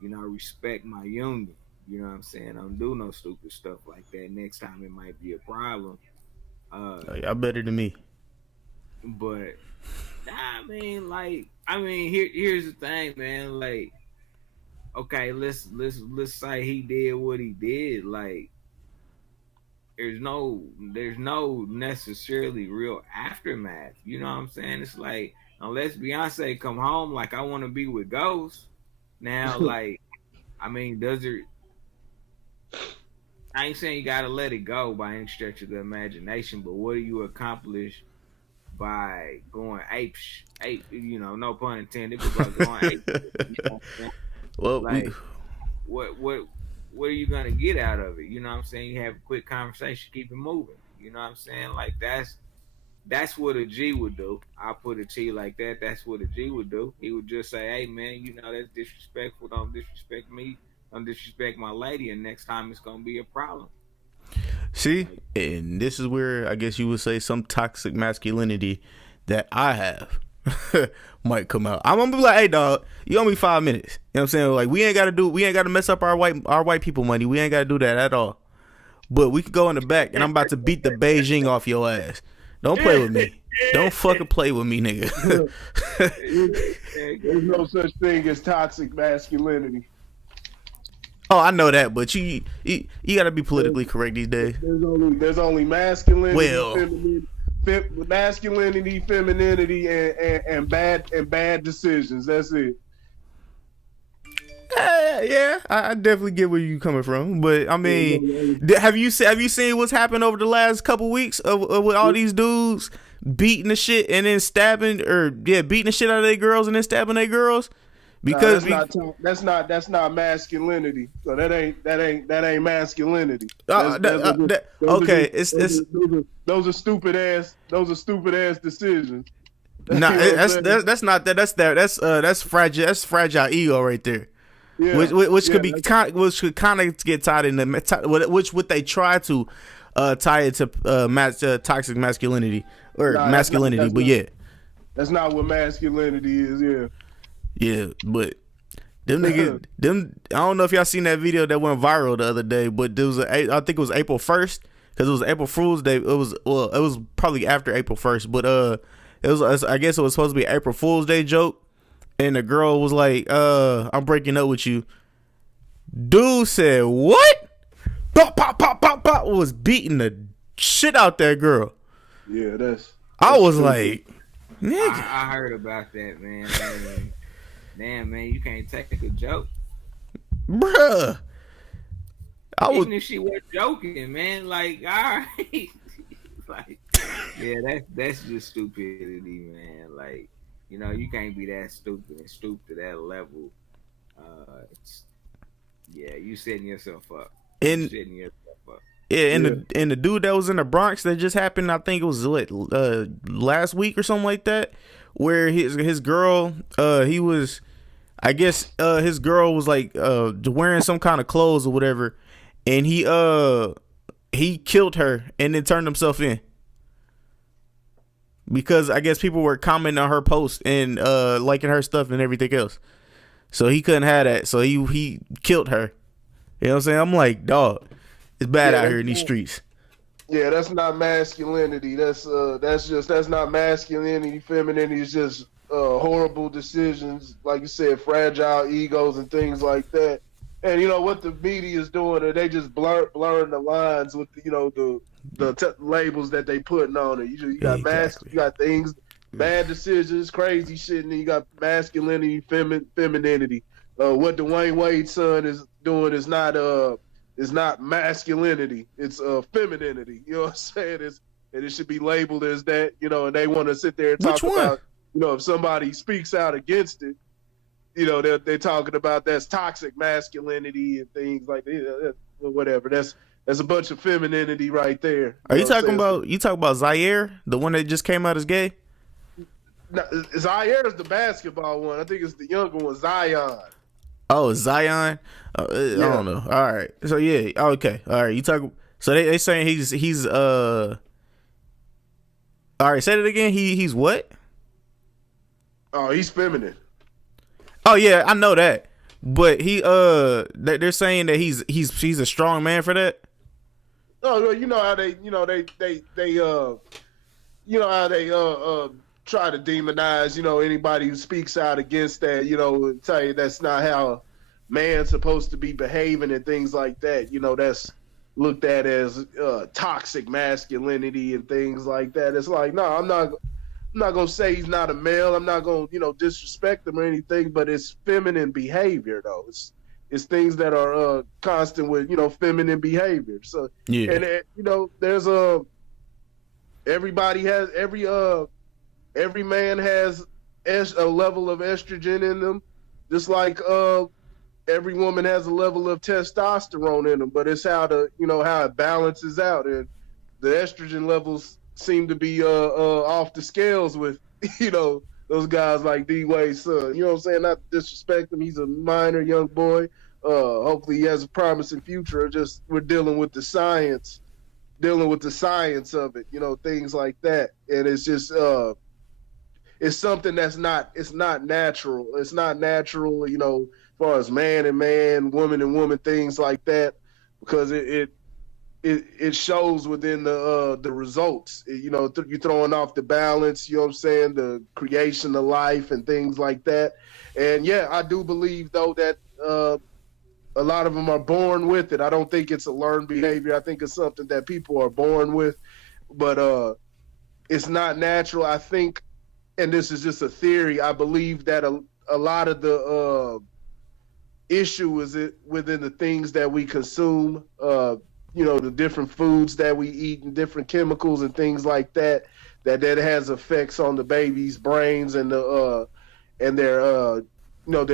respect my union. You know what I'm saying? Don't do no stupid stuff like that. Next time it might be a problem. Y'all better than me. But here's the thing, man. Like, okay, let's say he did what he did. Like, there's no necessarily real aftermath. You know what I'm saying? It's like, unless Beyonce come home, like, I want to be with Ghost. Now, like, I mean, I ain't saying you gotta let it go by any stretch of the imagination, but what do you accomplish by going ape? No pun intended, but by going ape. Well, like, what are you gonna get out of it? You know what I'm saying? You have a quick conversation, keep it moving. You know what I'm saying? Like that's what a G would do. I put a T like that. That's what a G would do. He would just say, "Hey man, that's disrespectful. Don't disrespect me. Don't disrespect my lady, and next time it's gonna be a problem." See, and this is where I guess you would say some toxic masculinity that I have might come out. I'm gonna be like, hey dog, you owe me 5 minutes. You know what I'm saying? Like we ain't gotta mess up our white people money. We ain't gotta do that at all. But we could go in the back and I'm about to beat the Beijing off your ass. Don't play with me. Don't fucking play with me, nigga. There's no such thing as toxic masculinity. Oh, I know that, but you gotta be politically correct these days. There's only masculinity, masculinity, femininity, and bad decisions. That's it. Yeah, I definitely get where you coming from, but I mean, have you seen what's happened over the last couple weeks with all these dudes beating the shit and then beating the shit out of their girls and then stabbing their girls? Because that's not masculinity. So that ain't masculinity. Okay, those are stupid ass decisions. Nah, that's not that. That's fragile ego right there. Yeah, which could kind of get tied in which would they try to tie it to toxic masculinity or masculinity, but that's not what masculinity is. Yeah, but them niggas, I don't know if y'all seen that video that went viral the other day, but there was I think it was April 1st because it was April Fool's Day. It was probably after April 1st, but I guess it was supposed to be an April Fool's Day joke, and the girl was like, "I'm breaking up with you." Dude said, "What?" Pop, pop, pop, pop, pop. Was beating the shit out that girl. Yeah, that's I was like, nigga. I heard about that, man. Damn, man, you can't take a joke, bruh. Even if she was joking, man. Like, all right, like, yeah, that's just stupidity, man. Like, you can't be that stupid and stoop to that level. You setting yourself up. Yeah, and the dude that was in the Bronx that just happened, I think it was last week or something like that, where his girl, I guess his girl was like wearing some kind of clothes or whatever, and he killed her and then turned himself in. Because I guess people were commenting on her post and liking her stuff and everything else. So he couldn't have that. So he killed her. You know what I'm saying? I'm like, dog, it's bad out here in these streets. Yeah, that's not masculinity. That's not masculinity. Femininity is just horrible decisions, like you said, fragile egos and things like that. And you know what the media is doing? They just blurring the lines with the labels that they putting on it. You got you got things, bad decisions, crazy shit, and then you got masculinity, femininity. What Dwayne Wade's son is doing is not masculinity. It's femininity. You know what I'm saying? And it should be labeled as that. And they want to sit there and talk about, if somebody speaks out against it, they're talking about that's toxic masculinity and things like that. Whatever. That's a bunch of femininity right there. Are you talking about Zaire, the one that just came out as gay? No, Zaire is the basketball one. I think it's the younger one, Zion. Oh, Zion. I don't know. All right. So yeah. Okay. All right. So they saying he's All right. Say that again. He's what? Oh, he's feminine. Oh yeah, I know that. But they're saying that he's a strong man for that. Oh, you know how they try to demonize, anybody who speaks out against that, and tell you that's not how a man's supposed to be behaving and things like that. That's looked at as toxic masculinity and things like that. It's like, no, I'm not gonna say he's not a male. I'm not gonna, disrespect him or anything, but it's feminine behavior though. It's things that are constant with, feminine behavior. So yeah, and there's everybody has every man has a level of estrogen in them, just like every woman has a level of testosterone in them. But it's how it balances out, and the estrogen levels seem to be off the scales with those guys like D Wade's son. You know what I'm saying? Not to disrespect him. He's a minor young boy. Hopefully he has a promising future. Just we're dealing with the science of it. Things like that, and it's just it's something that's not natural. It's not natural, as far as man and man, woman and woman, things like that, because it shows within the results. You're throwing off the balance. You know what I'm saying? The creation of life and things like that. And yeah, I do believe though that a lot of them are born with it. I don't think it's a learned behavior. I think it's something that people are born with, but it's not natural. I think, and this is just a theory, I believe that a lot of the issue is within the things that we consume, the different foods that we eat and different chemicals and things like that has effects on the baby's brains and their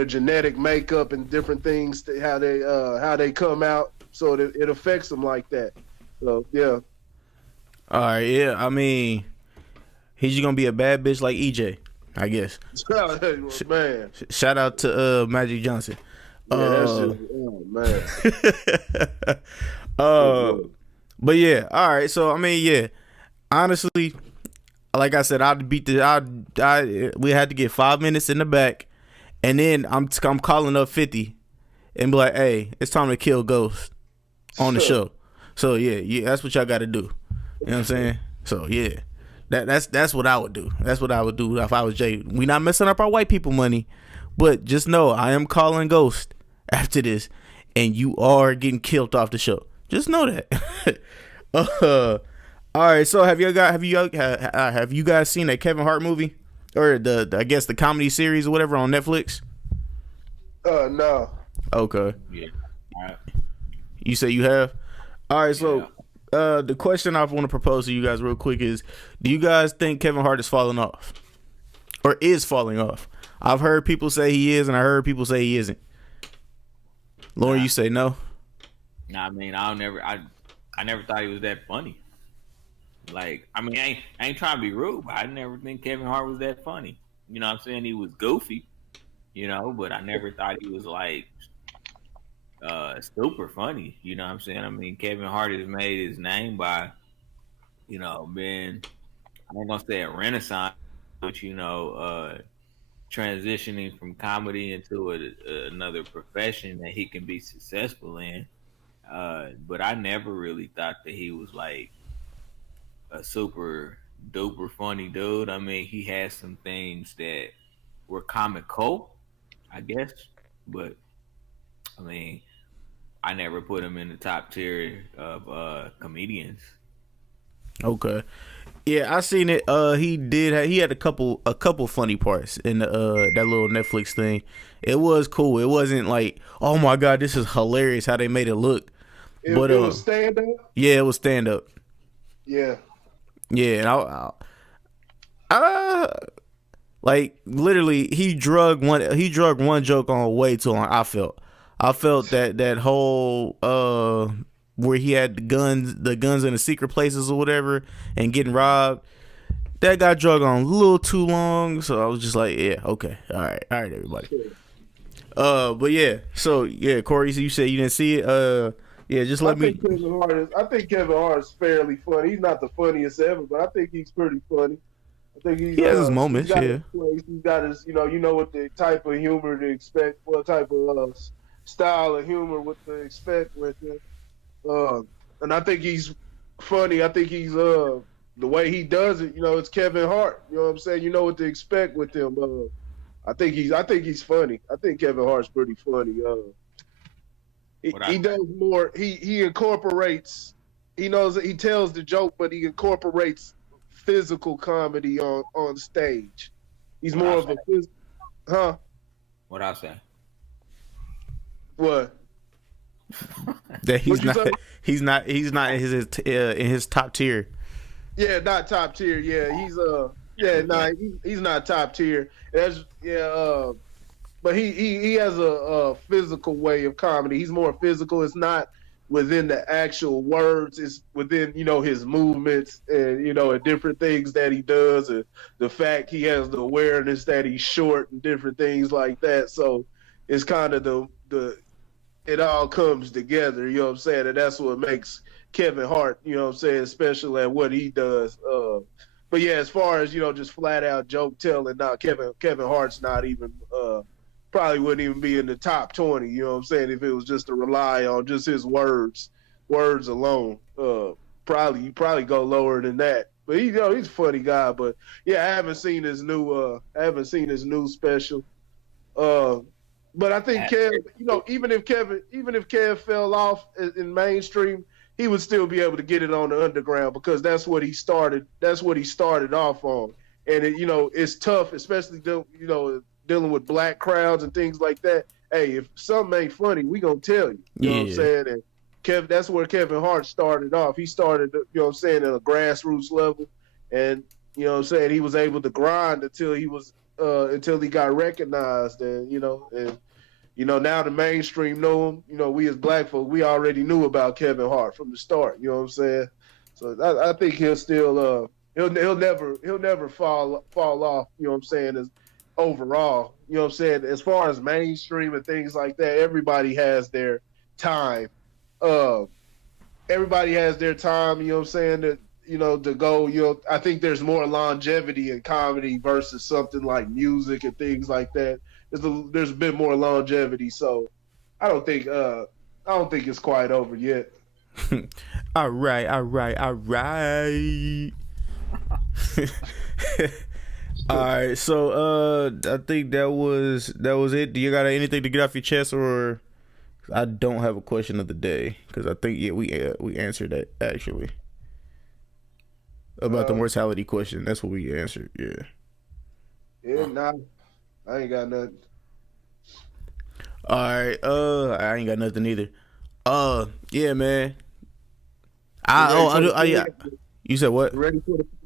genetic makeup and different things, how they come out. So it affects them like that. So yeah. All right, yeah. I mean, he's just gonna be a bad bitch like EJ, I guess. Man. Shout out to Magic Johnson. Yeah, that's just, man. But yeah, all right. So I mean, yeah. Honestly, like I said, we had to get 5 minutes in the back, and then I'm calling up 50 and be like, hey, it's time to kill Ghost on the show. So yeah, that's what y'all got to do. You know what I'm saying? So yeah, that's what I would do. That's what I would do if I was Jay. We not messing up our white people money, but just know I am calling Ghost after this, and you are getting killed off the show. Just know that. All right. So have you guys seen that Kevin Hart movie, or I guess the comedy series or whatever on Netflix? No. Okay. Yeah. All right. You say you have. All right. So the question I want to propose to you guys real quick is: do you guys think Kevin Hart is falling off, or is falling off? I've heard people say he is, and I heard people say he isn't. Lauren, you say no? Nah, I mean, I never thought he was that funny. Like, I mean, I ain't trying to be rude, but I never think Kevin Hart was that funny. You know what I'm saying? He was goofy, you know, but I never thought he was like super funny. You know what I'm saying? I mean, Kevin Hart has made his name by, you know, being, I ain't gonna say a renaissance, but you know, transitioning from comedy into another profession that he can be successful in. But I never really thought that he was like a super duper funny dude. I mean, he had some things that were comical, I guess, but I mean, I never put him in the top tier of comedians. Okay. Yeah, I seen it. He had a couple funny parts in the that little Netflix thing. It was cool. It wasn't like, oh my god, this is hilarious how they made it look. It was stand up. Yeah, it was stand up. Yeah. Yeah, and I like literally he drug one joke on way too long. I felt that whole where he had the guns in the secret places or whatever and getting robbed, that got drug on a little too long. So I was just like, yeah, okay, all right, everybody. But yeah, so yeah, Corey, so you said you didn't see it. Yeah, just let me. I think Kevin Hart is fairly funny. He's not the funniest ever, but I think he's pretty funny. I think he has his moments. Yeah, he's got his. You know what the type of humor to expect, what type of style of humor what to expect with him. And I think he's funny. I think he's the way he does it. You know, it's Kevin Hart. You know what I'm saying? You know what to expect with him. I think he's funny. I think Kevin Hart's pretty funny. He does more. He incorporates. He knows he tells the joke, but he incorporates physical comedy on stage. He's more of a huh? What I say? What? That he's not in his top tier. Yeah, not top tier. Yeah, he's not top tier. That's but he has a physical way of comedy. He's more physical. It's not within the actual words. It's within, you know, his movements and, you know, and different things that he does, and the fact he has the awareness that he's short and different things like that. So it's kind of the it all comes together, you know what I'm saying? And that's what makes Kevin Hart, you know what I'm saying, special at what he does. But yeah, as far as, you know, just flat out joke telling, Kevin Hart's not even probably wouldn't even be in the top 20, you know what I'm saying, if it was just to rely on just his words alone. Probably go lower than that. But he's a funny guy. But yeah, I haven't seen his new special. But I think Kev, you know, even if Kev fell off in mainstream, he would still be able to get it on the underground because that's what he started. That's what he started off on. And it, you know, it's tough, especially dealing with black crowds and things like that. Hey, if something ain't funny, we gonna tell you. You know what I'm saying? And that's where Kevin Hart started off. He started, you know what I'm saying, at a grassroots level, and you know what I'm saying, he was able to grind until he got recognized, and now the mainstream know him. You know, we as black folk, we already knew about Kevin Hart from the start. You know what I'm saying? So I think he'll still he'll never fall off. You know what I'm saying? As overall, you know what I'm saying? As far as mainstream and things like that, everybody has their time. Everybody has their time. You know what I'm saying? That, you know, to go. You know, I think there's more longevity in comedy versus something like music and things like that. There's a bit more longevity, so I don't think it's quite over yet. All right. All right, so I think that was it. Do you got anything to get off your chest, or I don't have a question of the day because I think we answered that actually about the mortality question. That's what we answered. Yeah. Yeah, nah, I ain't got nothing. All right, I ain't got nothing either. Yeah, man. You said what?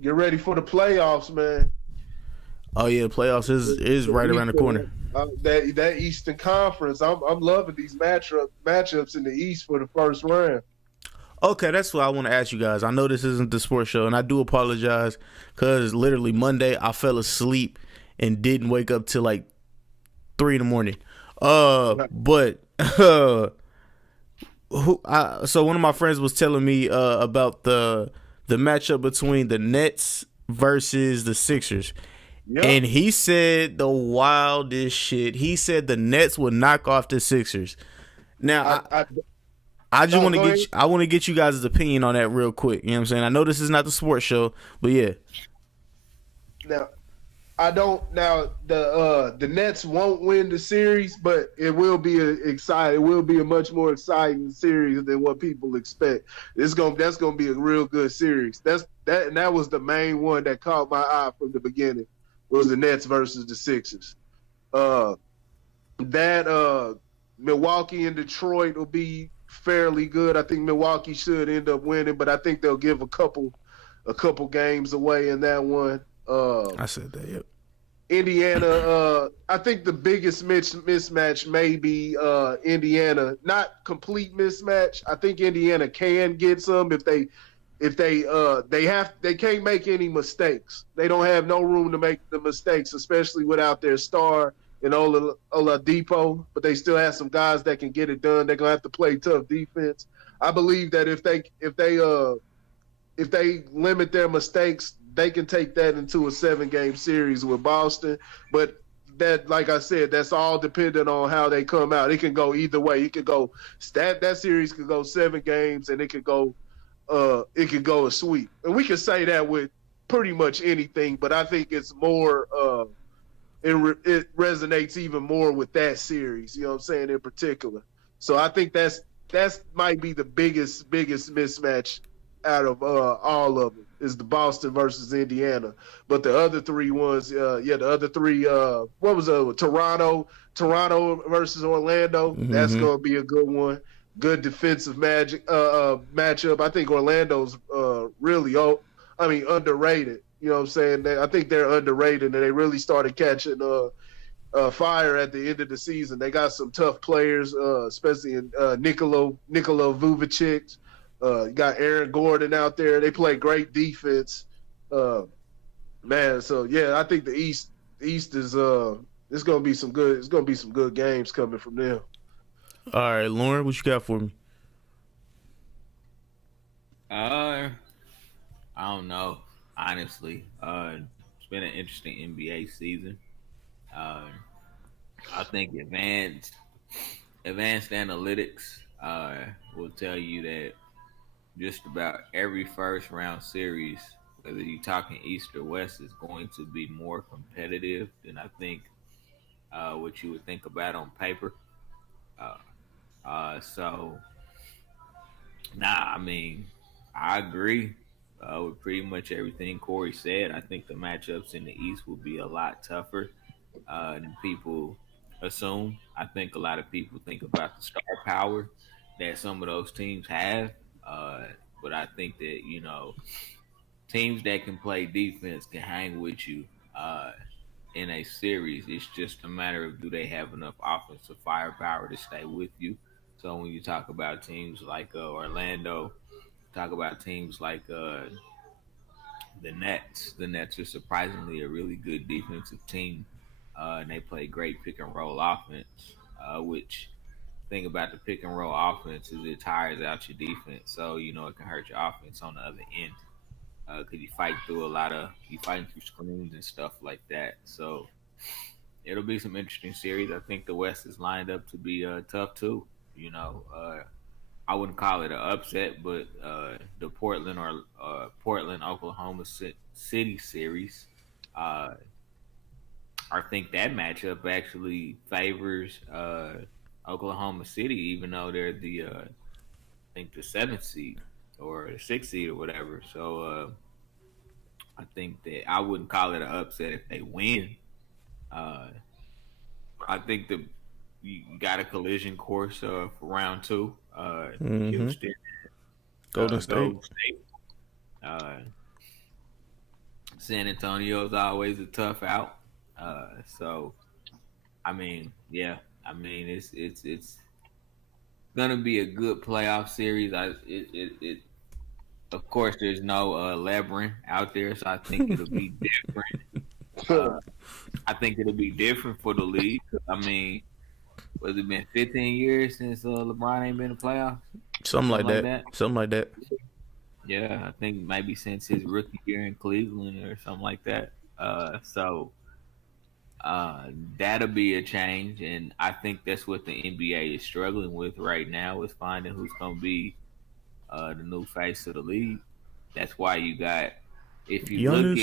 Get ready for the playoffs, man. Oh yeah, the playoffs is right around the corner. That Eastern Conference, I'm loving these matchups in the East for the first round. Okay, that's what I want to ask you guys. I know this isn't the sports show, and I do apologize because literally Monday I fell asleep and didn't wake up till like 3 in the morning. But so one of my friends was telling me about the matchup between the Nets versus the Sixers. Yep. And he said the wildest shit. He said the Nets would knock off the Sixers. Now, I just want to get I want to get you guys' opinion on that real quick. You know what I'm saying? I know this is not the sports show, but yeah. Now, I don't. Now the Nets won't win the series, but it will be exciting. It will be a much more exciting series than what people expect. That's gonna be a real good series. That was the main one that caught my eye from the beginning. Was the Nets versus the Sixers. Milwaukee and Detroit will be fairly good. I think Milwaukee should end up winning, but I think they'll give a couple games away in that one. I said that, yep. Indiana, I think the biggest mismatch may be Indiana. Not complete mismatch. I think Indiana can get some if they can't make any mistakes. They don't have no room to make the mistakes, especially without their star in Oladipo. But they still have some guys that can get it done. They're gonna have to play tough defense. I believe that if they limit their mistakes, they can take that into a 7-game series with Boston. But that, like I said, that's all dependent on how they come out. It can go either way. It could go that series could go 7 games, and it could go a sweep. And we can say that with pretty much anything. But I think it's more. It resonates even more with that series. You know what I'm saying, in particular. So I think that's might be the biggest mismatch out of all of them is the Boston versus Indiana. But the other 3 ones, what was Toronto versus Orlando. Mm-hmm. That's going to be a good one. Good defensive matchup. I think Orlando's really underrated. You know what I'm saying? I think they're underrated, and they really started catching fire at the end of the season. They got some tough players, especially in Nikola Vucevic. You got Aaron Gordon out there. They play great defense. Man, so yeah, I think the East is it's gonna be some good games coming from them. All right, Lauren, what you got for me? I don't know, honestly. It's been an interesting NBA season. I think advanced analytics will tell you that just about every first round series, whether you're talking East or West, is going to be more competitive than I think what you would think about on paper. I mean, I agree with pretty much everything Corey said. I think the matchups in the East will be a lot tougher than people assume. I think a lot of people think about the star power that some of those teams have. But I think that, teams that can play defense can hang with you in a series. It's just a matter of, do they have enough offensive firepower to stay with you? So when you talk about teams like Orlando, talk about teams like the Nets are surprisingly a really good defensive team. And they play great pick and roll offense, which thing about the pick and roll offense is it tires out your defense. So, it can hurt your offense on the other end. Because you fighting through screens and stuff like that. So it'll be some interesting series. I think the West is lined up to be tough too. I wouldn't call it an upset, but the Portland Oklahoma City series, I think that matchup actually favors Oklahoma City, even though they're the I think the 7th seed or the 6th seed or whatever. So I think that I wouldn't call it an upset if they win. I think you got a collision course for round 2. Houston, Golden State. San Antonio is always a tough out. So, I mean, yeah. I mean, it's gonna be a good playoff series. Of course, there's no Lebron out there, so I think it'll be different. I think it'll be different for the league. I mean, was it been 15 years since LeBron ain't been in the playoffs? Something like that. Something like that. Yeah, I think maybe since his rookie year in Cleveland or something like that. So that'll be a change, and I think that's what the NBA is struggling with right now is finding who's going to be the new face of the league. That's why you got if you look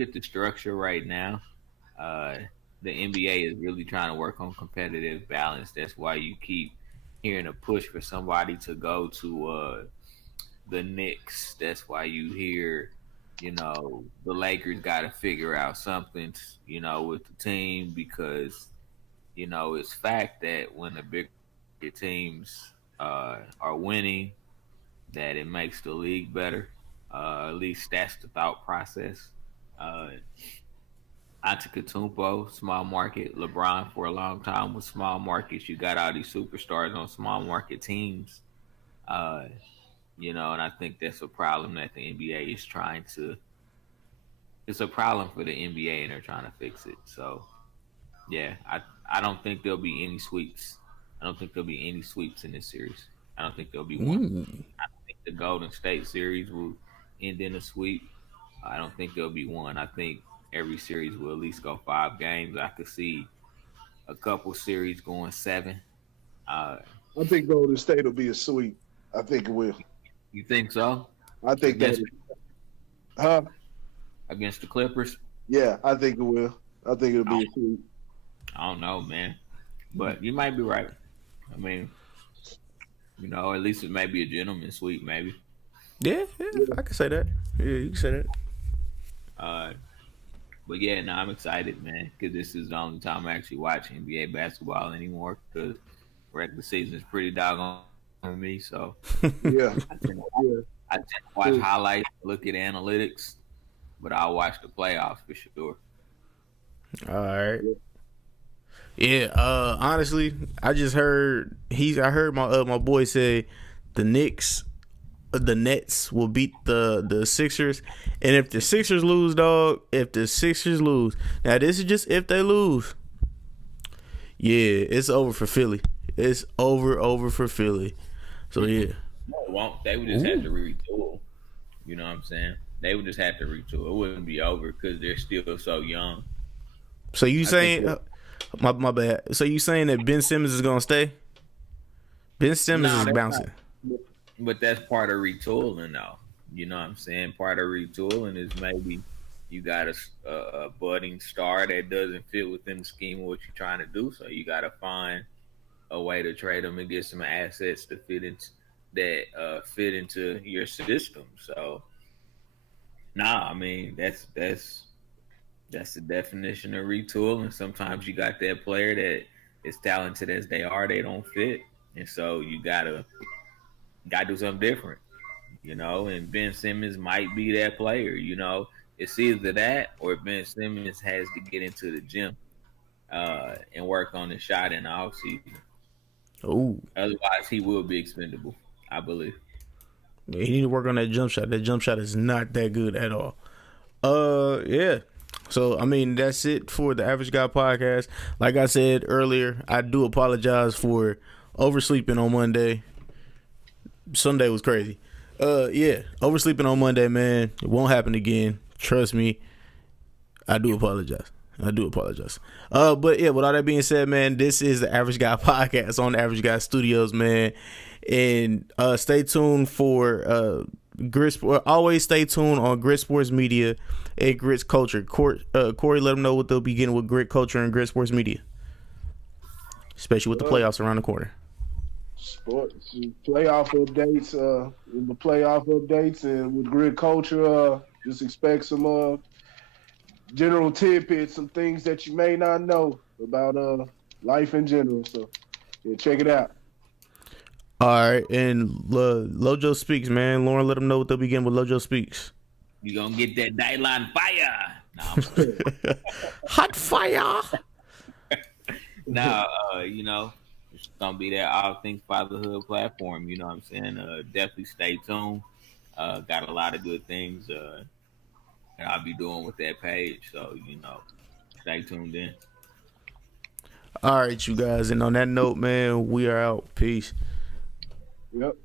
at the structure right now, the NBA is really trying to work on competitive balance. That's why you keep hearing a push for somebody to go to the Knicks. That's why you hear, the Lakers got to figure out something, with the team because, it's fact that when the big teams are winning, that it makes the league better. At least that's the thought process. Antetokounmpo, small market. LeBron for a long time was small markets. You got all these superstars on small market teams. And I think that's a problem that the NBA is trying to. It's a problem for the NBA, and they're trying to fix it. So, yeah, I don't think there'll be any sweeps. I don't think there'll be any sweeps in this series. I don't think there'll be one. I think the Golden State series will end in a sweep. I don't think there'll be one. I think every series will at least go 5 games. I could see a couple series going 7. I think Golden State will be a sweep. I think it will. You think so? I think that. Against the Clippers? Yeah, I think it will. I think it'll be a sweep. I don't know, man. But you might be right. I mean, at least it may be a gentleman's sweep, maybe. Yeah, I can say that. Yeah, you can say that. But yeah, no, I'm excited, man, because this is the only time I actually watch NBA basketball anymore. Because regular season is pretty doggone on me, so yeah, I tend to watch highlights, look at analytics, but I'll watch the playoffs for sure. All right. Yeah, honestly, I just heard I heard my boy say the Nets will beat the Sixers, and if the Sixers lose, now this is just if they lose. Yeah, it's over for Philly. It's over for Philly. So yeah. No, it won't. They would just have to retool. You know what I'm saying? They would just have to retool. It wouldn't be over because they're still so young. So you saying my bad? So you saying that Ben Simmons is gonna stay? Ben Simmons is bouncing. But that's part of retooling, though. You know what I'm saying? Part of retooling is maybe you got a budding star that doesn't fit within the scheme of what you're trying to do. So you got to find a way to trade them and get some assets to fit into your system. So, I mean that's the definition of retooling. Sometimes you got that player that is talented as they are, they don't fit, and so you gotta do something different, and Ben Simmons might be that player, It's either that or Ben Simmons has to get into the gym and work on the shot in the offseason. Oh. Otherwise, he will be expendable, I believe. Yeah, he need to work on that jump shot. That jump shot is not that good at all. Yeah. So, I mean, that's it for the Average Guy podcast. Like I said earlier, I do apologize for oversleeping on Monday. Sunday was crazy. Yeah, oversleeping on Monday, man. It won't happen again. Trust me. I do apologize. But yeah, with all that being said, man, this is the Average Guy podcast on the Average Guy Studios, man. And stay tuned for Grit Sport. Always stay tuned on Grit Sports Media and Grit Culture. Corey, let them know what they'll be getting with Grit Culture and Grit Sports Media, especially with the playoffs around the corner. Sports playoff updates, the playoff updates, and with Grit Culture, just expect some general tidbits, some things that you may not know about life in general. So, yeah, check it out. All right, and Lojo Speaks, man. Lauren, let them know what they'll begin with Lojo Speaks. You gonna get that Dylan fire? Hot fire. Now, gonna be that all things fatherhood platform. You know what I'm saying? Definitely stay tuned. Got a lot of good things that I'll be doing with that page. So stay tuned in. All right, you guys. And on that note, man, we are out. Peace. Yep.